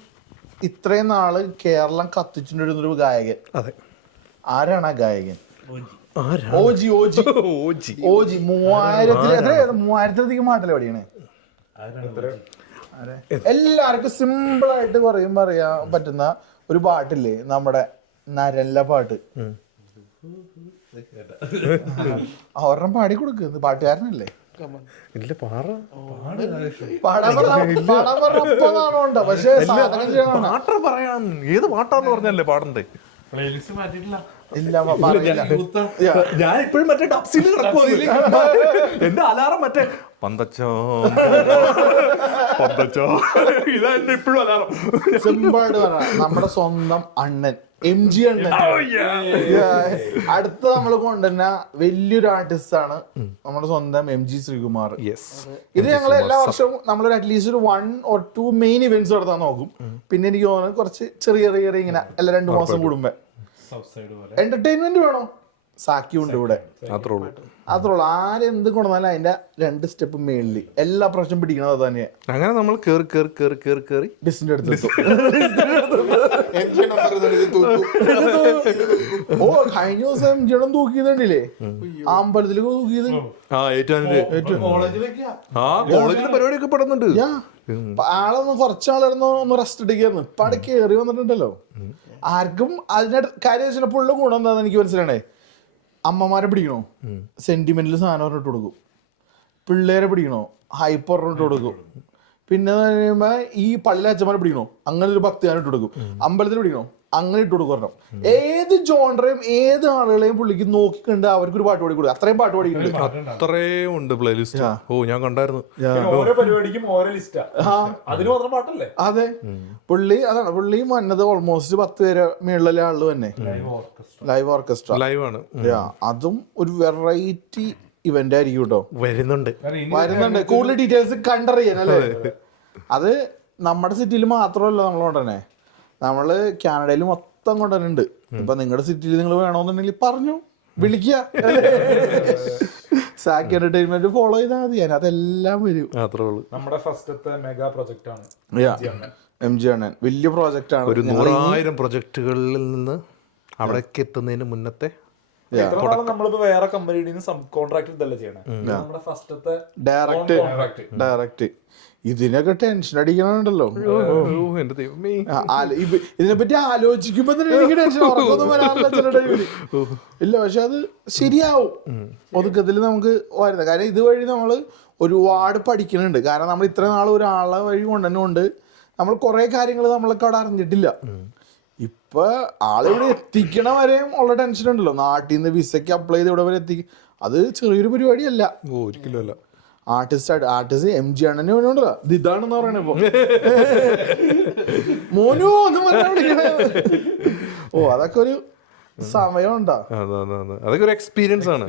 ഇത്രയും നാള് കേരളം കത്തിച്ചിട്ടൊരു ഗായകൻ. അതെ, ആരാണ് ആ ഗായകൻ? ഓജി. 3000-ലധികം പാട്ടല്ലേ പഠിക്കണേ. എല്ലാവർക്കും സിമ്പിൾ ആയിട്ട് പറയാൻ പറ്റുന്ന ഒരു പാട്ടില്ലേ, നമ്മുടെ നരല്ല പാട്ട്. ഒരെണ്ണം പാടി കൊടുക്കുന്നത് പാട്ടുകാരനല്ലേ? ഇല്ല, പാടാൻ പക്ഷേ പാട്ട പറയാൻ ഏത് പാട്ടാന്ന് പറഞ്ഞല്ലേ പാടണ്ടേ? പ്ലേലിസ്റ്റ് മാറ്റിയിട്ടില്ല. ഇല്ല, ഞാൻ ഇപ്പോഴും മറ്റേ ഡബ്സിൽ എന്റെ അലാറം മറ്റേ പന്തച്ചോ ഇതാ എന്റെ ഇപ്പോഴും അലാറം. സിമ്പിളായിട്ട് പറഞ്ഞ നമ്മുടെ സ്വന്തം അണ്ണൻ MG അണ്ണൻ. അടുത്ത നമ്മൾ കൊണ്ടുവരുന്ന വലിയൊരു ആർട്ടിസ്റ്റ് ആണ് നമ്മുടെ സ്വന്തം MG ശ്രീകുമാർ. ഇത് ഞങ്ങൾ എല്ലാ വർഷവും നമ്മളൊരു അറ്റ്ലീസ്റ്റ് ഒരു 1 or 2 മെയിൻ ഇവന്റ്സ് നടത്താൻ നോക്കും. പിന്നെ എനിക്ക് തോന്നുന്നത് കുറച്ച് ചെറിയ ഇങ്ങനെ എല്ലാ 2 മാസം കൂടുമ്പോ എന്റർടൈൻമെന്റ് വേണോ, സാക്കിയുണ്ട് ഇവിടെ. അത്രേ ഉള്ളൂ. ആരെന്ത് കൊണ്ടുവന്നാലും അതിന്റെ 2 സ്റ്റെപ്പ് മേളില് എല്ലാ പ്രശ്നം പിടിക്കണത് തന്നെയാ. അങ്ങനെ നമ്മൾ കേറി ഡിസിന്റെ അടുത്ത് കഴിഞ്ഞ ദിവസം ജനം തൂക്കിയതുണ്ടില്ലേ, അമ്പലത്തില് തൂക്കിയത്. കോളേജിലെ പരിപാടിയൊക്കെ പെടുന്നുണ്ട്. ആളൊന്ന് കുറച്ചാളായിരുന്നു ഒന്ന് റെസ്റ്റ് എടുക്കായിരുന്നു. ഇപ്പൊ അവിടെ കയറി വന്നിട്ടുണ്ടല്ലോ. ആർക്കും അതിന്റെ കാര്യം വെച്ചാൽ പുള്ള ഗുണം എന്താന്ന് എനിക്ക് മനസ്സിലാണേ. അമ്മമാരെ പിടിക്കണോ, സെന്റിമെന്റൽ സാധനം പറഞ്ഞിട്ട് കൊടുക്കും. പിള്ളേരെ പിടിക്കണോ, ഹൈപ്പർ പറഞ്ഞിട്ട് കൊടുക്കും. പിന്നെ പറയുമ്പോ ഈ പള്ളിയിലെ അച്ഛന്മാരെ പിടിക്കണോ, അങ്ങനെ ഒരു ഭക്തിഗാനം ഇട്ട് കൊടുക്കും. അമ്പലത്തിൽ പിടിക്കണോ, അങ്ങനെ ഇട്ട് കൊടുക്കണം. ഏത് ജോണറേയും ഏത് ആളുകളെയും പുള്ളിക്ക് നോക്കിക്കണ്ട് അവർക്കൊരു പാട്ട് പാടി കൊടുക്കും. അത്രയും പാട്ട് പാടിയിട്ടുണ്ട്. അത്രയും ഉണ്ട് പ്ലേലിസ്റ്റ്. ഞാൻ കണ്ടായിരുന്നു. ഓരോ പരിപാടിക്കും ഓരോ ലിസ്റ്റാ, അതിന് മാത്രം പാട്ടല്ലേ? അതെ, പുള്ളി വന്നത് ഓൾമോസ്റ്റ് 10 പേര് മേളിലെ ആള് തന്നെ. ലൈവ് ഓർക്കസ്ട്ര ലൈവാണ്. അതും ഒരു വെറൈറ്റി ഇവന്റ് ആയിരിക്കും കേട്ടോ. വരുന്നുണ്ട്. കൂടുതൽ ഡീറ്റെയിൽസ് കണ്ടറിയാൻ അല്ലേ. അത് നമ്മുടെ സിറ്റിയിൽ മാത്രമല്ല നമ്മൾ കൊണ്ടുതന്നെ, നമ്മള് കാനഡയിൽ മൊത്തം കൊണ്ടുവരുന്നുണ്ട്. ഇപ്പൊ നിങ്ങളുടെ സിറ്റിയിൽ നിങ്ങൾ വേണമെന്നുണ്ടെങ്കിൽ പറഞ്ഞു വിളിക്കുക. സാക്ക് എന്റർടൈൻമെന്റ് ഫോളോ ചെയ്താൽ മതി, അതെല്ലാം വരും. നമ്മുടെ ഫസ്റ്റത്തെ മെഗാ പ്രൊജക്ട് ആണ് MG അണ്ണൻ. വലിയ പ്രോജക്റ്റ് ആണ്. ഒരു 100,000 പ്രൊജക്ടുകളിൽ നിന്ന് അവിടേക്ക് എത്തുന്നതിന് മുന്നത്തെ നമ്മളിപ്പോ വേറെ കമ്പനിയുടെ സബ് കോൺട്രാക്ട് ഇതല്ല ചെയ്യണേ. നമ്മുടെ ഫസ്റ്റത്തെ ഡയറക്റ്റ് ഇതിനൊക്കെ ടെൻഷൻ അടിക്കണുണ്ടല്ലോ. ഇതിനെപ്പറ്റി ആലോചിക്കുമ്പോ തന്നെ എനിക്ക് ടെൻഷൻ ഉറക്കൊന്നും വരാറില്ല ചില ടൈമില്. ഇല്ല, പക്ഷെ അത് ശരിയാവും ഒതുക്കത്തിൽ നമുക്ക് വരുന്നത്. കാരണം ഇതുവഴി നമ്മൾ ഒരുപാട് പഠിക്കുന്നുണ്ട്. കാരണം നമ്മൾ ഇത്ര നാൾ ഒരാളെ വഴി കൊണ്ടുതന്നെയുണ്ട് നമ്മൾ കുറെ കാര്യങ്ങൾ നമ്മളൊക്കെ അവിടെ അറിഞ്ഞിട്ടില്ല. ഇപ്പൊ ആളിവിടെ എത്തിക്കണ വരെയും ഉള്ള ടെൻഷൻ ഉണ്ടല്ലോ. നാട്ടിൽ നിന്ന് വിസയ്ക്ക് അപ്ലൈ ചെയ്ത് ഇവിടെ വരെ എത്തിക്കും. അത് ചെറിയൊരു പരിപാടിയല്ല, ഒരിക്കലും അല്ല. ആർട്ടിസ്റ്റ് MG അണ്ണന് വേണോണ്ടല്ലോ ഇതാണെന്ന് പറയണ ഇപ്പൊ മോനു എന്ന് പറഞ്ഞ. അതൊക്കെ ഒരു സമയം ഉണ്ടാ, അതൊക്കെ ഒരു എക്സ്പീരിയൻസ് ആണ്.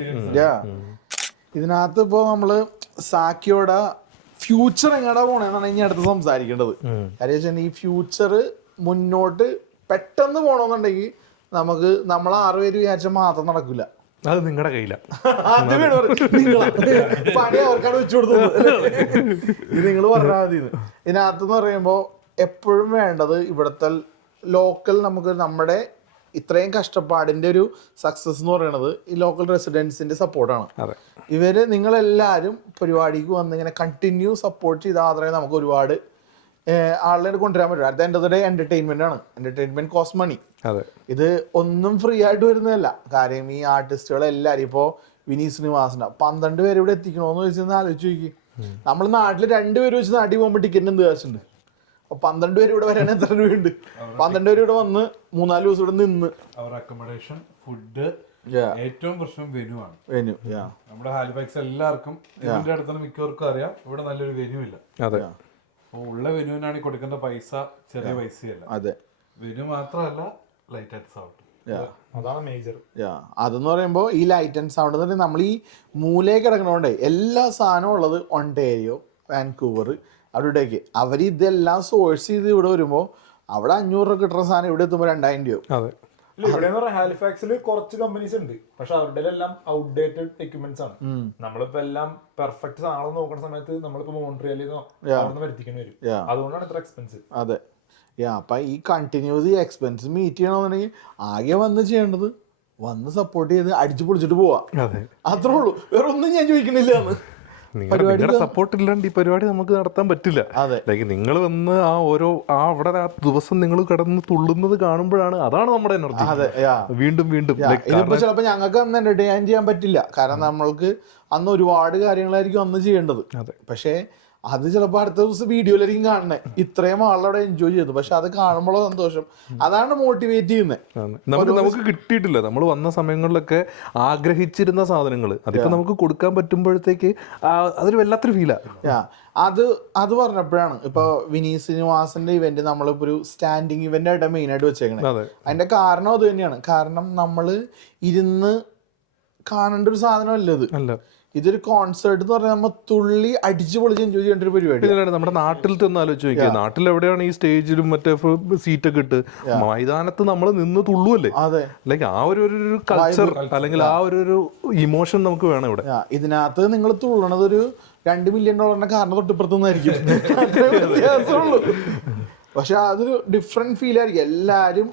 ഇതിനകത്ത് ഇപ്പൊ നമ്മള് സാക്കിയോടെ ഫ്യൂച്ചർ എങ്ങടാ പോണേന്നാണ് ഇനി അടുത്ത് സംസാരിക്കേണ്ടത്. കാര്യം വെച്ചാൽ ഈ ഫ്യൂച്ചർ മുന്നോട്ട് പെട്ടെന്ന് പോണമെന്നുണ്ടെങ്കിൽ നമുക്ക് നമ്മളെ 6 പേര് വിചാരിച്ചാൽ മാത്രം നടക്കില്ല. അത് നിങ്ങളുടെ കയ്യിലാണ്. പണി അവർക്കാണ് വെച്ചു കൊടുത്തത്. ഇത് നിങ്ങൾ പറഞ്ഞാൽ മതി. ഇതിനകത്തെന്ന് പറയുമ്പോൾ എപ്പോഴും വേണ്ടത് ഇവിടുത്തെ ലോക്കൽ, നമുക്ക് നമ്മുടെ ഇത്രയും കഷ്ടപ്പാടിന്റെ ഒരു സക്സസ് എന്ന് പറയുന്നത് ഈ ലോക്കൽ റെസിഡൻസിന്റെ സപ്പോർട്ടാണ്. ഇവര് നിങ്ങളെല്ലാവരും പരിപാടിക്ക് വന്ന് ഇങ്ങനെ കണ്ടിന്യൂ സപ്പോർട്ട് ചെയ്താൽ മാത്രമേ നമുക്ക് ഒരുപാട് ആളുകളെ കൊണ്ടുവരാൻ പറ്റും. At the end of the day entertainment ആണ്. എന്റർടൈൻമെന്റ് കോസ്റ്റ് മണി. ഇത് ഒന്നും ഫ്രീ ആയിട്ട് വരുന്നതല്ല. കാര്യം ഈ ആർട്ടിസ്റ്റുകളെല്ലാവരും ഇപ്പോൾ വിനീത് ശ്രീനിവാസന്റെ 12 പേര് ഇവിടെ എത്തിക്കണോന്ന് വെച്ചാൽ ആലോചിച്ച് നോക്കി. നമ്മൾ നാട്ടിൽ 2 പേര് വെച്ച് നാട്ടിൽ പോകുമ്പോൾ ടിക്കറ്റിന് എന്ത് കാശുണ്ട്? അപ്പൊ 12 പേര് ഇവിടെ വരാൻ എത്ര രൂപയുണ്ട്? 12 പേര് ഇവിടെ വന്ന് 3-4 ദിവസം ഇവിടെ നിന്ന് അവർ അക്കോമഡേഷൻ, ഫുഡ്, ഏറ്റവും പ്രശ്നം വെന്യൂ ആണ്. നമ്മുടെ ഹാലിഫാക്സ് എല്ലാവർക്കും ഇതിന്റെ അടുത്തുള്ള മിക്കവർക്കും അറിയാം ഇവിടെ നല്ലൊരു വെന്യൂ ഇല്ല. ഉള്ള വെന്യൂവിനാണ് കൊടുക്കേണ്ട പൈസ ചെറിയ പൈസയല്ല. വെന്യൂ മാത്രമല്ല ലൈറ്റ് ആൻഡ് സൗണ്ട്, അതാണ് മേജർ. അതെന്ന് പറയുമ്പോൾ ഈ ലൈറ്റ് ആൻഡ് സൗണ്ട് എന്ന് പറഞ്ഞാൽ നമ്മൾ ഈ മൂലയിൽ കിടക്കണോണ്ടേ എല്ലാ സാധനവും ഉള്ളത് ഒണ്ടേരിയോ, വാൻകൂവർ, അവിടേക്ക് അവർ ഇതെല്ലാം സോഴ്സ് ചെയ്ത് ഇവിടെ വരുമ്പോൾ അവിടെ 500 രൂപ കിട്ടുന്ന സാധനം ഇവിടെ എത്തുമ്പോൾ 2000 രൂപ. അതെ. ഇവിടെ ഹാലിഫാക്സിൽ കുറച്ച് കമ്പനീസ് ഉണ്ട്, പക്ഷെ അവരുടെ എല്ലാം ഔട്ട്ഡേറ്റഡ് എക്യുപ്മെന്റ്സ് ആണ്. നമ്മളിപ്പോ എല്ലാം പെർഫെക്റ്റ് സാധനം നോക്കുന്ന സമയത്ത് നമ്മളിപ്പോ മോൺട്രിയലിൽ നിന്ന് വരുത്തിക്കേണ്ടി വരും. അതുകൊണ്ടാണ് ഇത്ര എക്സ്പെൻസീവ്. അതെ. അപ്പൊ ഈ കണ്ടിന്യൂസ് ഈ എക്സ്പെൻസ് മീറ്റ് ചെയ്യണമെന്നുണ്ടെങ്കിൽ ആകെ വന്ന് ചെയ്യേണ്ടത് വന്ന് സപ്പോർട്ട് ചെയ്ത് അടിച്ചു പൊളിച്ചിട്ട് പോവാ. അത്രേ ഉള്ളൂ, വേറെ ഒന്നും ഞാൻ ചോദിക്കണില്ല. നിങ്ങളുടെ സപ്പോർട്ട് ഇല്ലാണ്ട് ഈ പരിപാടി നമുക്ക് നടത്താൻ പറ്റില്ല. ലൈക്ക് നിങ്ങൾ വന്ന് അവിടെ ആ ദിവസം നിങ്ങൾ കിടന്ന് തുള്ളുന്നത് കാണുമ്പോഴാണ്, അതാണ് നമ്മുടെ എനർജി. വീണ്ടും വീണ്ടും ഇതിപ്പോ ചിലപ്പോ ഞങ്ങൾക്ക് അന്ന് എന്റർടൈൻ ചെയ്യാൻ പറ്റില്ല, കാരണം നമ്മൾക്ക് അന്ന് ഒരുപാട് കാര്യങ്ങളായിരിക്കും അന്ന് ചെയ്യേണ്ടത്. പക്ഷേ അത് ചിലപ്പോൾ അടുത്ത ദിവസം വീഡിയോയിലായിരിക്കും കാണുന്നത്, ഇത്രയും ആളവിടെ എൻജോയ് ചെയ്തു. പക്ഷെ അത് കാണുമ്പോഴോ സന്തോഷം, അതാണ് മോട്ടിവേറ്റ് ചെയ്യുന്നത്. നമുക്ക് കിട്ടിയിട്ടില്ല, നമ്മൾ വന്ന സമയങ്ങളിലൊക്കെ ആഗ്രഹിച്ചിരുന്ന സാധനങ്ങൾ അതിപ്പോ നമുക്ക് കൊടുക്കാൻ പറ്റുമ്പോഴത്തേക്ക് അതൊരു വല്ലാത്തൊരു ഫീലാ. അത് പറഞ്ഞപ്പോഴാണ് ഇപ്പൊ വിനീത് ശ്രീനിവാസന്റെ ഇവന്റ് നമ്മളിപ്പോ ഒരു സ്റ്റാൻഡിങ് ഇവന്റ് ആയിട്ട് മെയിൻ ആയിട്ട് വെച്ചേക്കണേ. അതിന്റെ കാരണം അത് തന്നെയാണ്. കാരണം നമ്മള് ഇരുന്ന് കാണേണ്ട ഒരു സാധനമല്ല ഇത്. ഇതൊരു കോൺസേർട്ട് എന്ന് പറഞ്ഞാൽ നമ്മൾ തുള്ളി അടിച്ചു പൊളിച്ച് എൻജോയ് ചെയ്യേണ്ട ഒരു പരിപാടി. നമ്മുടെ നാട്ടിൽ തന്നെ ആലോചിച്ച് നോക്കിയാൽ, നാട്ടിൽ എവിടെയാണ് ഈ സ്റ്റേജിലും മറ്റേ സീറ്റൊക്കെ ഇട്ട് മൈതാനത്ത് നമ്മൾ നിന്ന് തുള്ളുവല്ലേ. ലൈക്ക് ആ ഒരു കൾച്ചർ അല്ലെങ്കിൽ ആ ഒരു ഇമോഷൻ നമുക്ക് വേണം ഇവിടെ. ഇതിനകത്ത് നിങ്ങൾ തുള്ളണത് ഒരു $2 മില്യൺ കാരണം തൊട്ടിപ്പുറത്തുനിന്നായിരിക്കും. പക്ഷെ അതൊരു ഡിഫറെന്റ് ഫീൽ ആയിരിക്കും. എല്ലാരും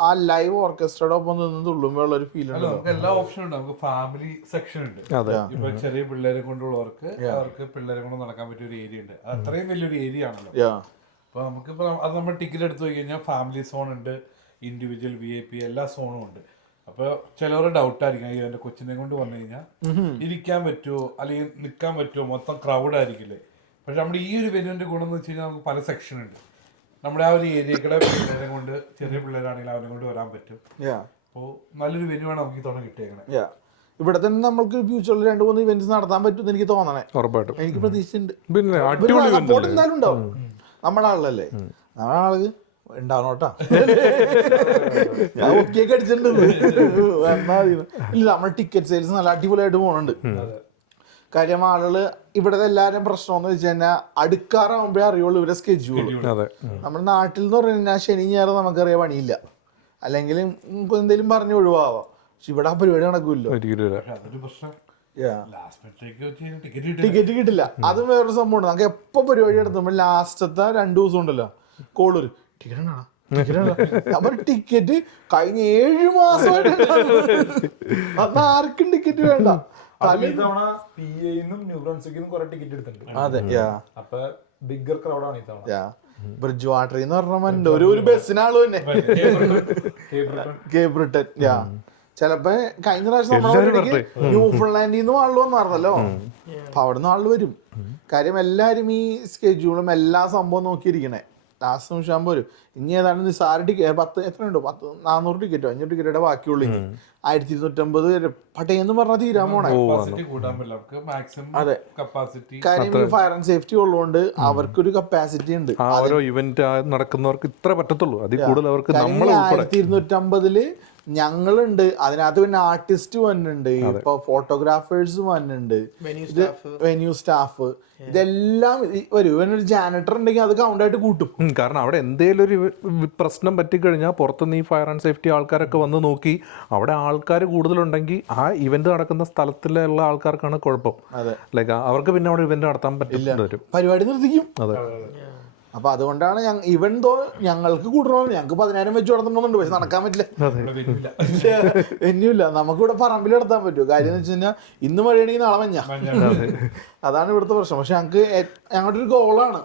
ആ ലൈവ് ഓർക്കസ്ട്രയുടെ ഒപ്പം നിന്ന് തുള്ളുമ്പോഴുള്ള ഒരു ഫീൽ ഉണ്ട്. നമുക്ക് എല്ലാ ഓപ്ഷനും ഉണ്ട്. നമുക്ക് ഫാമിലി സെക്ഷൻ ഉണ്ട്. ഇപ്പൊ ചെറിയ പിള്ളേരെ കൊണ്ടുള്ളവർക്ക് അവർക്ക് പിള്ളേരെ കൊണ്ട് നടക്കാൻ പറ്റിയ ഒരു ഏരിയ ഉണ്ട്. അത്രയും വലിയൊരു ഏരിയ ആണല്ലോ. അപ്പൊ നമുക്കിപ്പോ അത് നമ്മൾ ടിക്കറ്റ് എടുത്തു പോയി കഴിഞ്ഞാൽ ഫാമിലി സോൺ ഉണ്ട്, ഇൻഡിവിജ്വൽ VIP എല്ലാ സോണും ഉണ്ട്. അപ്പൊ ചിലവരുടെ ഡൗട്ടായിരിക്കും, എന്റെ കൊച്ചിനെ കൊണ്ട് വന്നു കഴിഞ്ഞാൽ ഇരിക്കാൻ പറ്റുമോ അല്ലെങ്കിൽ നിൽക്കാൻ പറ്റുമോ, മൊത്തം ക്രൗഡ് ആയിരിക്കില്ലേ. പക്ഷെ നമ്മുടെ ഈ ഒരു വെന്യൂവിന്റെ ഗുണം എന്ന് വെച്ച് കഴിഞ്ഞാൽ നമുക്ക് പല സെക്ഷൻ ഉണ്ട്. നമ്മുടെ ആ ഒരു ഏരിയകളെ പിള്ളേരെ കൊണ്ട്, ചെറിയ പിള്ളേരാണെങ്കിൽ അവരെ കൊണ്ട് വരാൻ പറ്റും. അപ്പോൾ നല്ലൊരു വെന്യൂവാണ് നമുക്ക് ഈ തവണ കിട്ടിയേക്കണേ. ഇവിടെ തന്നെ നമുക്ക് ഫ്യൂച്ചറിൽ 2-3 ഇവന്റ്സ് നടത്താൻ പറ്റും എനിക്ക് തോന്നണേ. ഉറപ്പായിട്ടും എനിക്ക് പ്രതീക്ഷയുണ്ട്. സപ്പോർട്ട് എന്തായാലും ഉണ്ടാവും. നമ്മുടെ ആളല്ലേ, നമ്മുടെ ആള് ഉണ്ടാവണോട്ടാ. ഞാൻ ഒക്കെയൊക്കെ അടിച്ചിട്ടുണ്ട്. ഇല്ല, നമ്മുടെ ടിക്കറ്റ് സെയിൽസ് നല്ല അടിപൊളിയായിട്ട് പോകുന്നുണ്ട്. കാര്യം ആളുകള് ഇവിടെ എല്ലാവരും പ്രശ്നം എന്ന് വെച്ച് കഴിഞ്ഞാൽ അടുക്കാറാവുമ്പോഴേ അറിയുള്ളൂ ഇവരെ സ്കെഡ്യൂൾ. നമ്മുടെ നാട്ടിൽ എന്ന് പറഞ്ഞു കഴിഞ്ഞാൽ ശനി ഞായർ നമുക്കറിയാൻ പണിയില്ല, അല്ലെങ്കിൽ എന്തെങ്കിലും പറഞ്ഞ് ഒഴിവാവാം. പക്ഷെ ഇവിടെ ആ പരിപാടി നടക്കൂല്ലോ. ടിക്കറ്റ് കിട്ടില്ല. അതും വേറൊരു സംഭവം. നമുക്ക് എപ്പോ പരിപാടി നടത്തുമ്പോൾ ലാസ്റ്റത്തെ 2 ദിവസം ഉണ്ടല്ലോ കോളൊരു ടിക്കറ്റ് ഉണ്ടാ ടിക്കറ്റ് കഴിഞ്ഞ 7 മാസമായിട്ട് അന്ന് ആർക്കും ടിക്കറ്റ് വേണ്ട. ബ്രിഡ്ജ് വാട്ടർ എന്ന് പറഞ്ഞ ഒരു ബസ്സിനാള് തന്നെ കേപ്പ് ബ്രിട്ടൻ. ചിലപ്പോ കഴിഞ്ഞ പ്രാവശ്യം നമ്മുടെ ന്യൂഫിൻലാൻഡിൽ നിന്നും ആള് വന്നായിരുന്നല്ലോ. അപ്പൊ അവിടെ നിന്ന് ആള് വരും. കാര്യം എല്ലാരും ഈ സ്കെഡ്യൂളും എല്ലാ സംഭവം നോക്കിയിരിക്കണേ. ലാസ്റ്റ് നിമിഷം വരും. ഇനി ഏതാണ്ട് നിസാര ടിക്കറ്റ് എത്ര ഉണ്ടോ 400 ടിക്കറ്റോ 500 ടിക്കറ്റോ ബാക്കിയുള്ളൂ. 1250 പട്ടയെന്ന് പറഞ്ഞാൽ തീരാൻ പോണേ. അതെ, കാര്യം ഈ ഫയർ ആൻഡ് സേഫ്റ്റി ഉള്ളതുകൊണ്ട് അവർക്കൊരു കപ്പാസിറ്റി ഉണ്ട്. ഓരോ ഇവന്റ് നടക്കുന്നവർക്ക് ഇത്ര പറ്റത്തുള്ളൂ, അതിൽ കൂടുതൽ അവർക്ക് 1250 ഞങ്ങളുണ്ട്. അതിനകത്ത് പിന്നെ ആർട്ടിസ്റ്റ് വന്നിട്ടുണ്ട്, ഇപ്പൊ ഫോട്ടോഗ്രാഫേഴ്സ് വന്നിട്ടുണ്ട്, വെന്യൂ സ്റ്റാഫ്, ഇതെല്ലാം വരും. ഇവനൊരു ജാനറ്റർ ഉണ്ടെങ്കിൽ അത് കൗണ്ട് ആയിട്ട് കൂട്ടും. കാരണം അവിടെ എന്തെങ്കിലും ഒരു പ്രശ്നം പറ്റിക്കഴിഞ്ഞാൽ പുറത്തുനിന്ന് ഈ ഫയർ ആൻഡ് സേഫ്റ്റി ആൾക്കാരൊക്കെ വന്ന് നോക്കി അവിടെ ആൾക്കാർ കൂടുതലുണ്ടെങ്കിൽ ആ ഇവന്റ് നടക്കുന്ന സ്ഥലത്തിലുള്ള ആൾക്കാർക്കാണ് കുഴപ്പം. ലൈക്ക് അവർക്ക് പിന്നെ അവിടെ ഇവന്റ് നടത്താൻ പറ്റില്ല, പരിപാടി നിർത്തിക്കും. അതെ. അപ്പൊ അതുകൊണ്ടാണ് ഇവൻ തോ ഞങ്ങൾക്ക് കൂടണോ, ഞങ്ങൾക്ക് 10,000 വെച്ച് നടത്തണമെന്നുണ്ട്. പക്ഷെ നടക്കാൻ പറ്റില്ല, വെന്യൂല്ല. നമുക്കിവിടെ പറമ്പിൽ നടത്താൻ പറ്റുമോ? കാര്യം എന്ന് വെച്ച് കഴിഞ്ഞാൽ ഇന്ന് മഴയാണെങ്കിൽ നാളെ മഞ്ഞ. അതാണ് ഇവിടുത്തെ പ്രശ്നം. പക്ഷെ ഞങ്ങളുടെ ഒരു ഗോളാണ്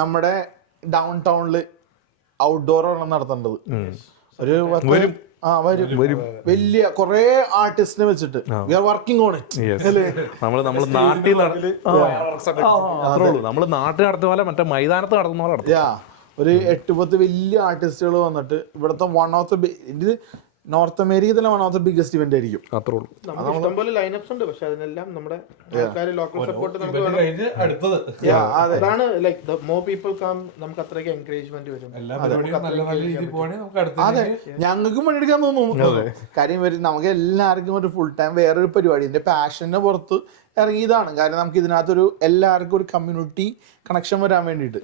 നമ്മുടെ ഡൗൺ ടൗണില് ഔട്ട്ഡോർ നടത്തേണ്ടത്. ഒരു വരും വലിയ കുറെ ആർട്ടിസ്റ്റിനെ വെച്ചിട്ട് we are working on it. നമ്മൾ നാട്ടിൽ നടത്തുന്ന പോലെ മറ്റേ മൈതാനത്ത് നടത്തുന്ന പോലെ ഒരു 8-10 വലിയ ആർട്ടിസ്റ്റുകൾ വന്നിട്ട് ഇവിടുത്തെ വൺ ഓഫ് ദ ഇത് നോർത്ത് അമേരിക്ക തന്നെ one of the biggest event ആയിരിക്കും. അത്രേ ഉള്ളൂ. നമുക്ക് ഇഷ്ടംപോലെ ലൈനപ്സ് ഉണ്ട്, പക്ഷെ അതിനെല്ലാം നമ്മുടെ ആൾക്കാർ ലോക്കൽ സപ്പോർട്ട് നമുക്ക് ഇവന്റ് വേണം. കഴിഞ്ഞ് അടുത്തത് അതാണ് ലൈക്ക് മോർ പീപ്പിൾ കം, നമുക്ക് അത്രയ്ക്ക് എൻകറേജ്മെന്റ് വരും. എല്ലാ പരിപാടിയും നല്ല നല്ല രീതിയിൽ പോവാണെങ്കിൽ നമുക്ക് അതെ, അടുത്ത ഞങ്ങൾക്കും പണിയെടുക്കാൻ തോന്നുന്നു. കാര്യം വരും, നമുക്ക് എല്ലാവർക്കും ഒരു ഫുൾ ടൈം വേറൊരു പരിപാടി എന്റെ പാഷന്റെ പുറത്ത് ഇറങ്ങിയതാണ്. കാരണം നമുക്ക് ഇതിനകത്തൊരു എല്ലാവർക്കും ഒരു കമ്മ്യൂണിറ്റി കണക്ഷൻ വരാൻ വേണ്ടിയിട്ട്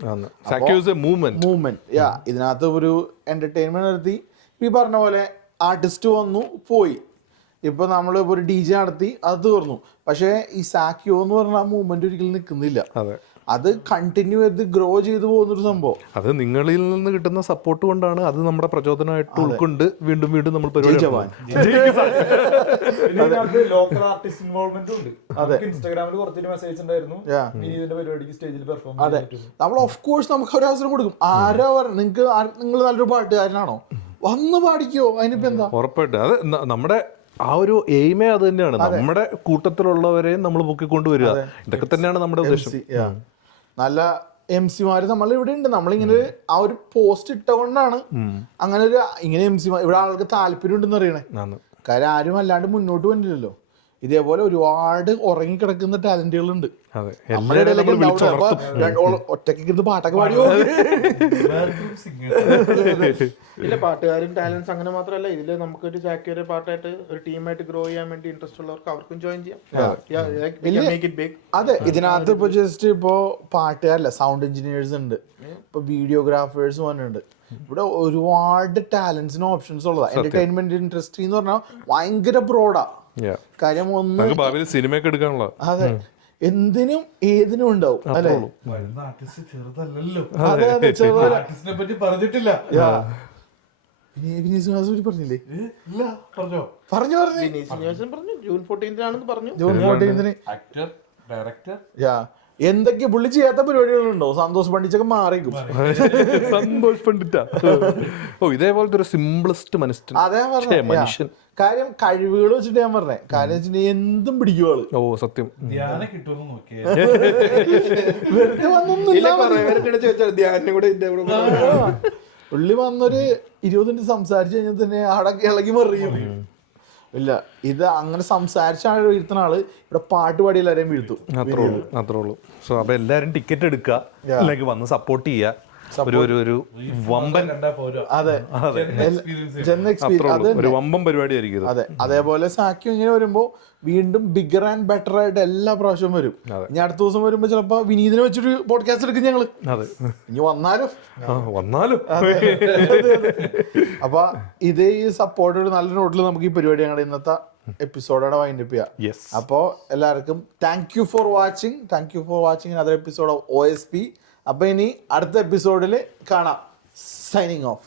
മൂവ്മെന്റ്. ഇതിനകത്ത് ഒരു എന്റർടൈൻമെന്റ് നടത്തി, ഈ പറഞ്ഞ പോലെ ആർട്ടിസ്റ്റ് വന്നു പോയി. ഇപ്പൊ നമ്മൾ ഒരു DJ നടത്തി അത് തീർന്നു. പക്ഷെ ഈ സാക്കിയോ എന്ന് പറഞ്ഞ ആ മൂവ്മെന്റ് ഒരിക്കലും നിൽക്കുന്നില്ല. അത് കണ്ടിന്യൂ ചെയ്ത് ഗ്രോ ചെയ്തു പോകുന്നൊരു സംഭവം. അത് നിങ്ങളിൽ നിന്ന് കിട്ടുന്ന സപ്പോർട്ട് കൊണ്ടാണ്. അത് നമ്മുടെ പ്രചോദനമായിട്ട് ഉൾക്കൊണ്ട് വീണ്ടും വീണ്ടും നമ്മൾ പരിപാടി ലോക്കൽ ആർട്ടിസ്റ്റ് ഇൻവോൾവ്മെന്റ് ഉണ്ട്. ഇൻസ്റ്റാഗ്രാമിൽ കുറച്ച് മെസ്സേജ് ഉണ്ടായിരുന്നു, ഇതിന്റെ പരിപാടിക്ക് സ്റ്റേജിൽ പെർഫോം. അതെ, നമ്മൾ ഓഫ് കോഴ്സ് നമുക്ക് ഒരു അവസരം കൊടുക്കും. ആരാ നിങ്ങൾക്ക് നിങ്ങൾ നല്ലൊരു പാട്ടുകാരനാണോ, വന്ന് പാടിക്കോ, അതിനിപ്പോ എന്താ. ഉറപ്പായിട്ട് അത് നമ്മുടെ ആ ഒരു എയിമേ അത് തന്നെയാണ്. നമ്മുടെ കൂട്ടത്തിലുള്ളവരെയും നമ്മൾ പൊക്കിക്കൊണ്ടുവരിക. ഇതൊക്കെ തന്നെയാണ് നമ്മുടെ ഉദ്ദേശം. നല്ല MC-മാര് നമ്മളിവിടെ ഉണ്ട്. നമ്മളിങ്ങനെ ആ ഒരു പോസ്റ്റ് ഇട്ടുകൊണ്ടാണ് അങ്ങനെ ഒരു ഇങ്ങനെ MC-മാർ ഇവിടെ ആൾക്ക് താല്പര്യം ഉണ്ടെന്ന് അറിയണേ. കാര്യം ആരും അല്ലാണ്ട് മുന്നോട്ട് വന്നില്ലല്ലോ. ഇതേപോലെ ഒരുപാട് ഉറങ്ങിക്കിടക്കുന്ന ടാലന്റുകളുണ്ട്. ഒറ്റയ്ക്ക് പാട്ടൊക്കെ പാടിയോ. ഇല്ല, പാട്ടുകാരും ടാലൻസ് അങ്ങനെ മാത്രമല്ല, ഇതില് നമുക്കൊരു ചാക്കിയൊരു പാട്ടായിട്ട് ഒരു ടീമായിട്ട് ഗ്രോ ചെയ്യാൻ വേണ്ടി ഇൻട്രസ്റ്റ് ഉള്ളവർക്ക് അവർക്കും ജോയിൻ ചെയ്യാം. അതെ, ഇതിനകത്ത് ഇപ്പൊ ജസ്റ്റ് ഇപ്പോ പാട്ടുകാരല്ല, സൗണ്ട് എഞ്ചിനീയേഴ്സ് ഉണ്ട്, ഇപ്പൊ വീഡിയോഗ്രാഫേഴ്സ് വന്നിട്ടുണ്ട്. ഇവിടെ ഒരുപാട് ടാലൻസിന് ഓപ്ഷൻസ് ഉള്ളതാ. എന്റർടൈൻമെന്റ് ഇൻഡസ്ട്രി എന്ന് പറഞ്ഞാൽ ഭയങ്കര ബ്രോഡാ. കാര്യം ഒന്ന് സിനിമയൊക്കെ എടുക്കാനുള്ള, അതെ, എന്തിനും ഏതിനും ഉണ്ടാവും അല്ലെ. ആർട്ടിസ്റ്റ് ചെറുതല്ലല്ലോ. അതെ അതെ, ചെറുതല്ല. ആർട്ടിസ്റ്റിനെ പറ്റി പറഞ്ഞിട്ടില്ല. പറഞ്ഞില്ലേ? ഇല്ല, പറഞ്ഞോ? പറഞ്ഞു പറഞ്ഞു ജൂൺ 14 പറഞ്ഞു. ജൂൺ 14 ആക്ടർ, ഡയറക്ടർ, എന്തൊക്കെ പുള്ളി ചെയ്യാത്ത പരിപാടികളുണ്ടോ? സന്തോഷ് പണ്ഡിറ്റൊക്കെ മാറിക്കും. സന്തോഷ് പണ്ഡിറ്റ ഇതേപോലത്തെ ഒരു സിംപ്ലസ്റ്റ് മനുഷ്യൻ. കാര്യം കഴിവുകൾ വെച്ചിട്ട് ഞാൻ പറഞ്ഞേ. കാര്യം വെച്ചിട്ടുണ്ടെങ്കിൽ എന്തും പിടിക്കും ആള്. സത്യം. ധ്യാനം കിട്ടുമെന്ന് നോക്കിയേ. വെറുതെ വന്നൊന്നുമില്ല. പുള്ളി വന്നൊരു 20 മിനിറ്റ് സംസാരിച്ചു കഴിഞ്ഞാൽ തന്നെ അവിടെ ഇളകി മറിയും. ഇല്ല, ഇത് അങ്ങനെ സംസാരിച്ചാണ് വീഴ്ത്തുന്ന ആള് ഇവിടെ പാട്ട് പാടി എല്ലാവരെയും വീഴ്ത്തും. അത്രേ ഉള്ളൂ. സോ അപ്പൊ എല്ലാരും ടിക്കറ്റ് എടുക്കുക, അല്ലെങ്കിൽ വന്ന് സപ്പോർട്ട് ചെയ്യുക. ഒരു വമ്പൻ വമ്പൻ പരിപാടി ആയിരിക്കും. അതെ, അതേപോലെ സാക്കിയോ ഇങ്ങനെ വരുമ്പോ വീണ്ടും ബിഗർ ആൻഡ് ബെറ്റർ ആയിട്ട് എല്ലാ പ്രാവശ്യവും വരും. ഇനി അടുത്ത ദിവസം വരുമ്പോ ചിലപ്പോ വിനീതിനെ വെച്ചൊരു പോഡ്കാസ്റ്റ് എടുക്കും ഞങ്ങള്. ഇനി വന്നാലും അപ്പൊ ഇതേ ഈ സപ്പോർട്ട് നല്ല നോട്ടിൽ നമുക്ക് ഈ പരിപാടി ഞങ്ങളുടെ ഇന്നത്തെ എപ്പിസോഡോടെ വൈൻഡപ്പ് ചെയ്യാം. അപ്പോ എല്ലാവർക്കും thank you for watching another episode of OSP. അപ്പൊ ഇനി അടുത്ത എപ്പിസോഡിൽ കാണാം. Signing off.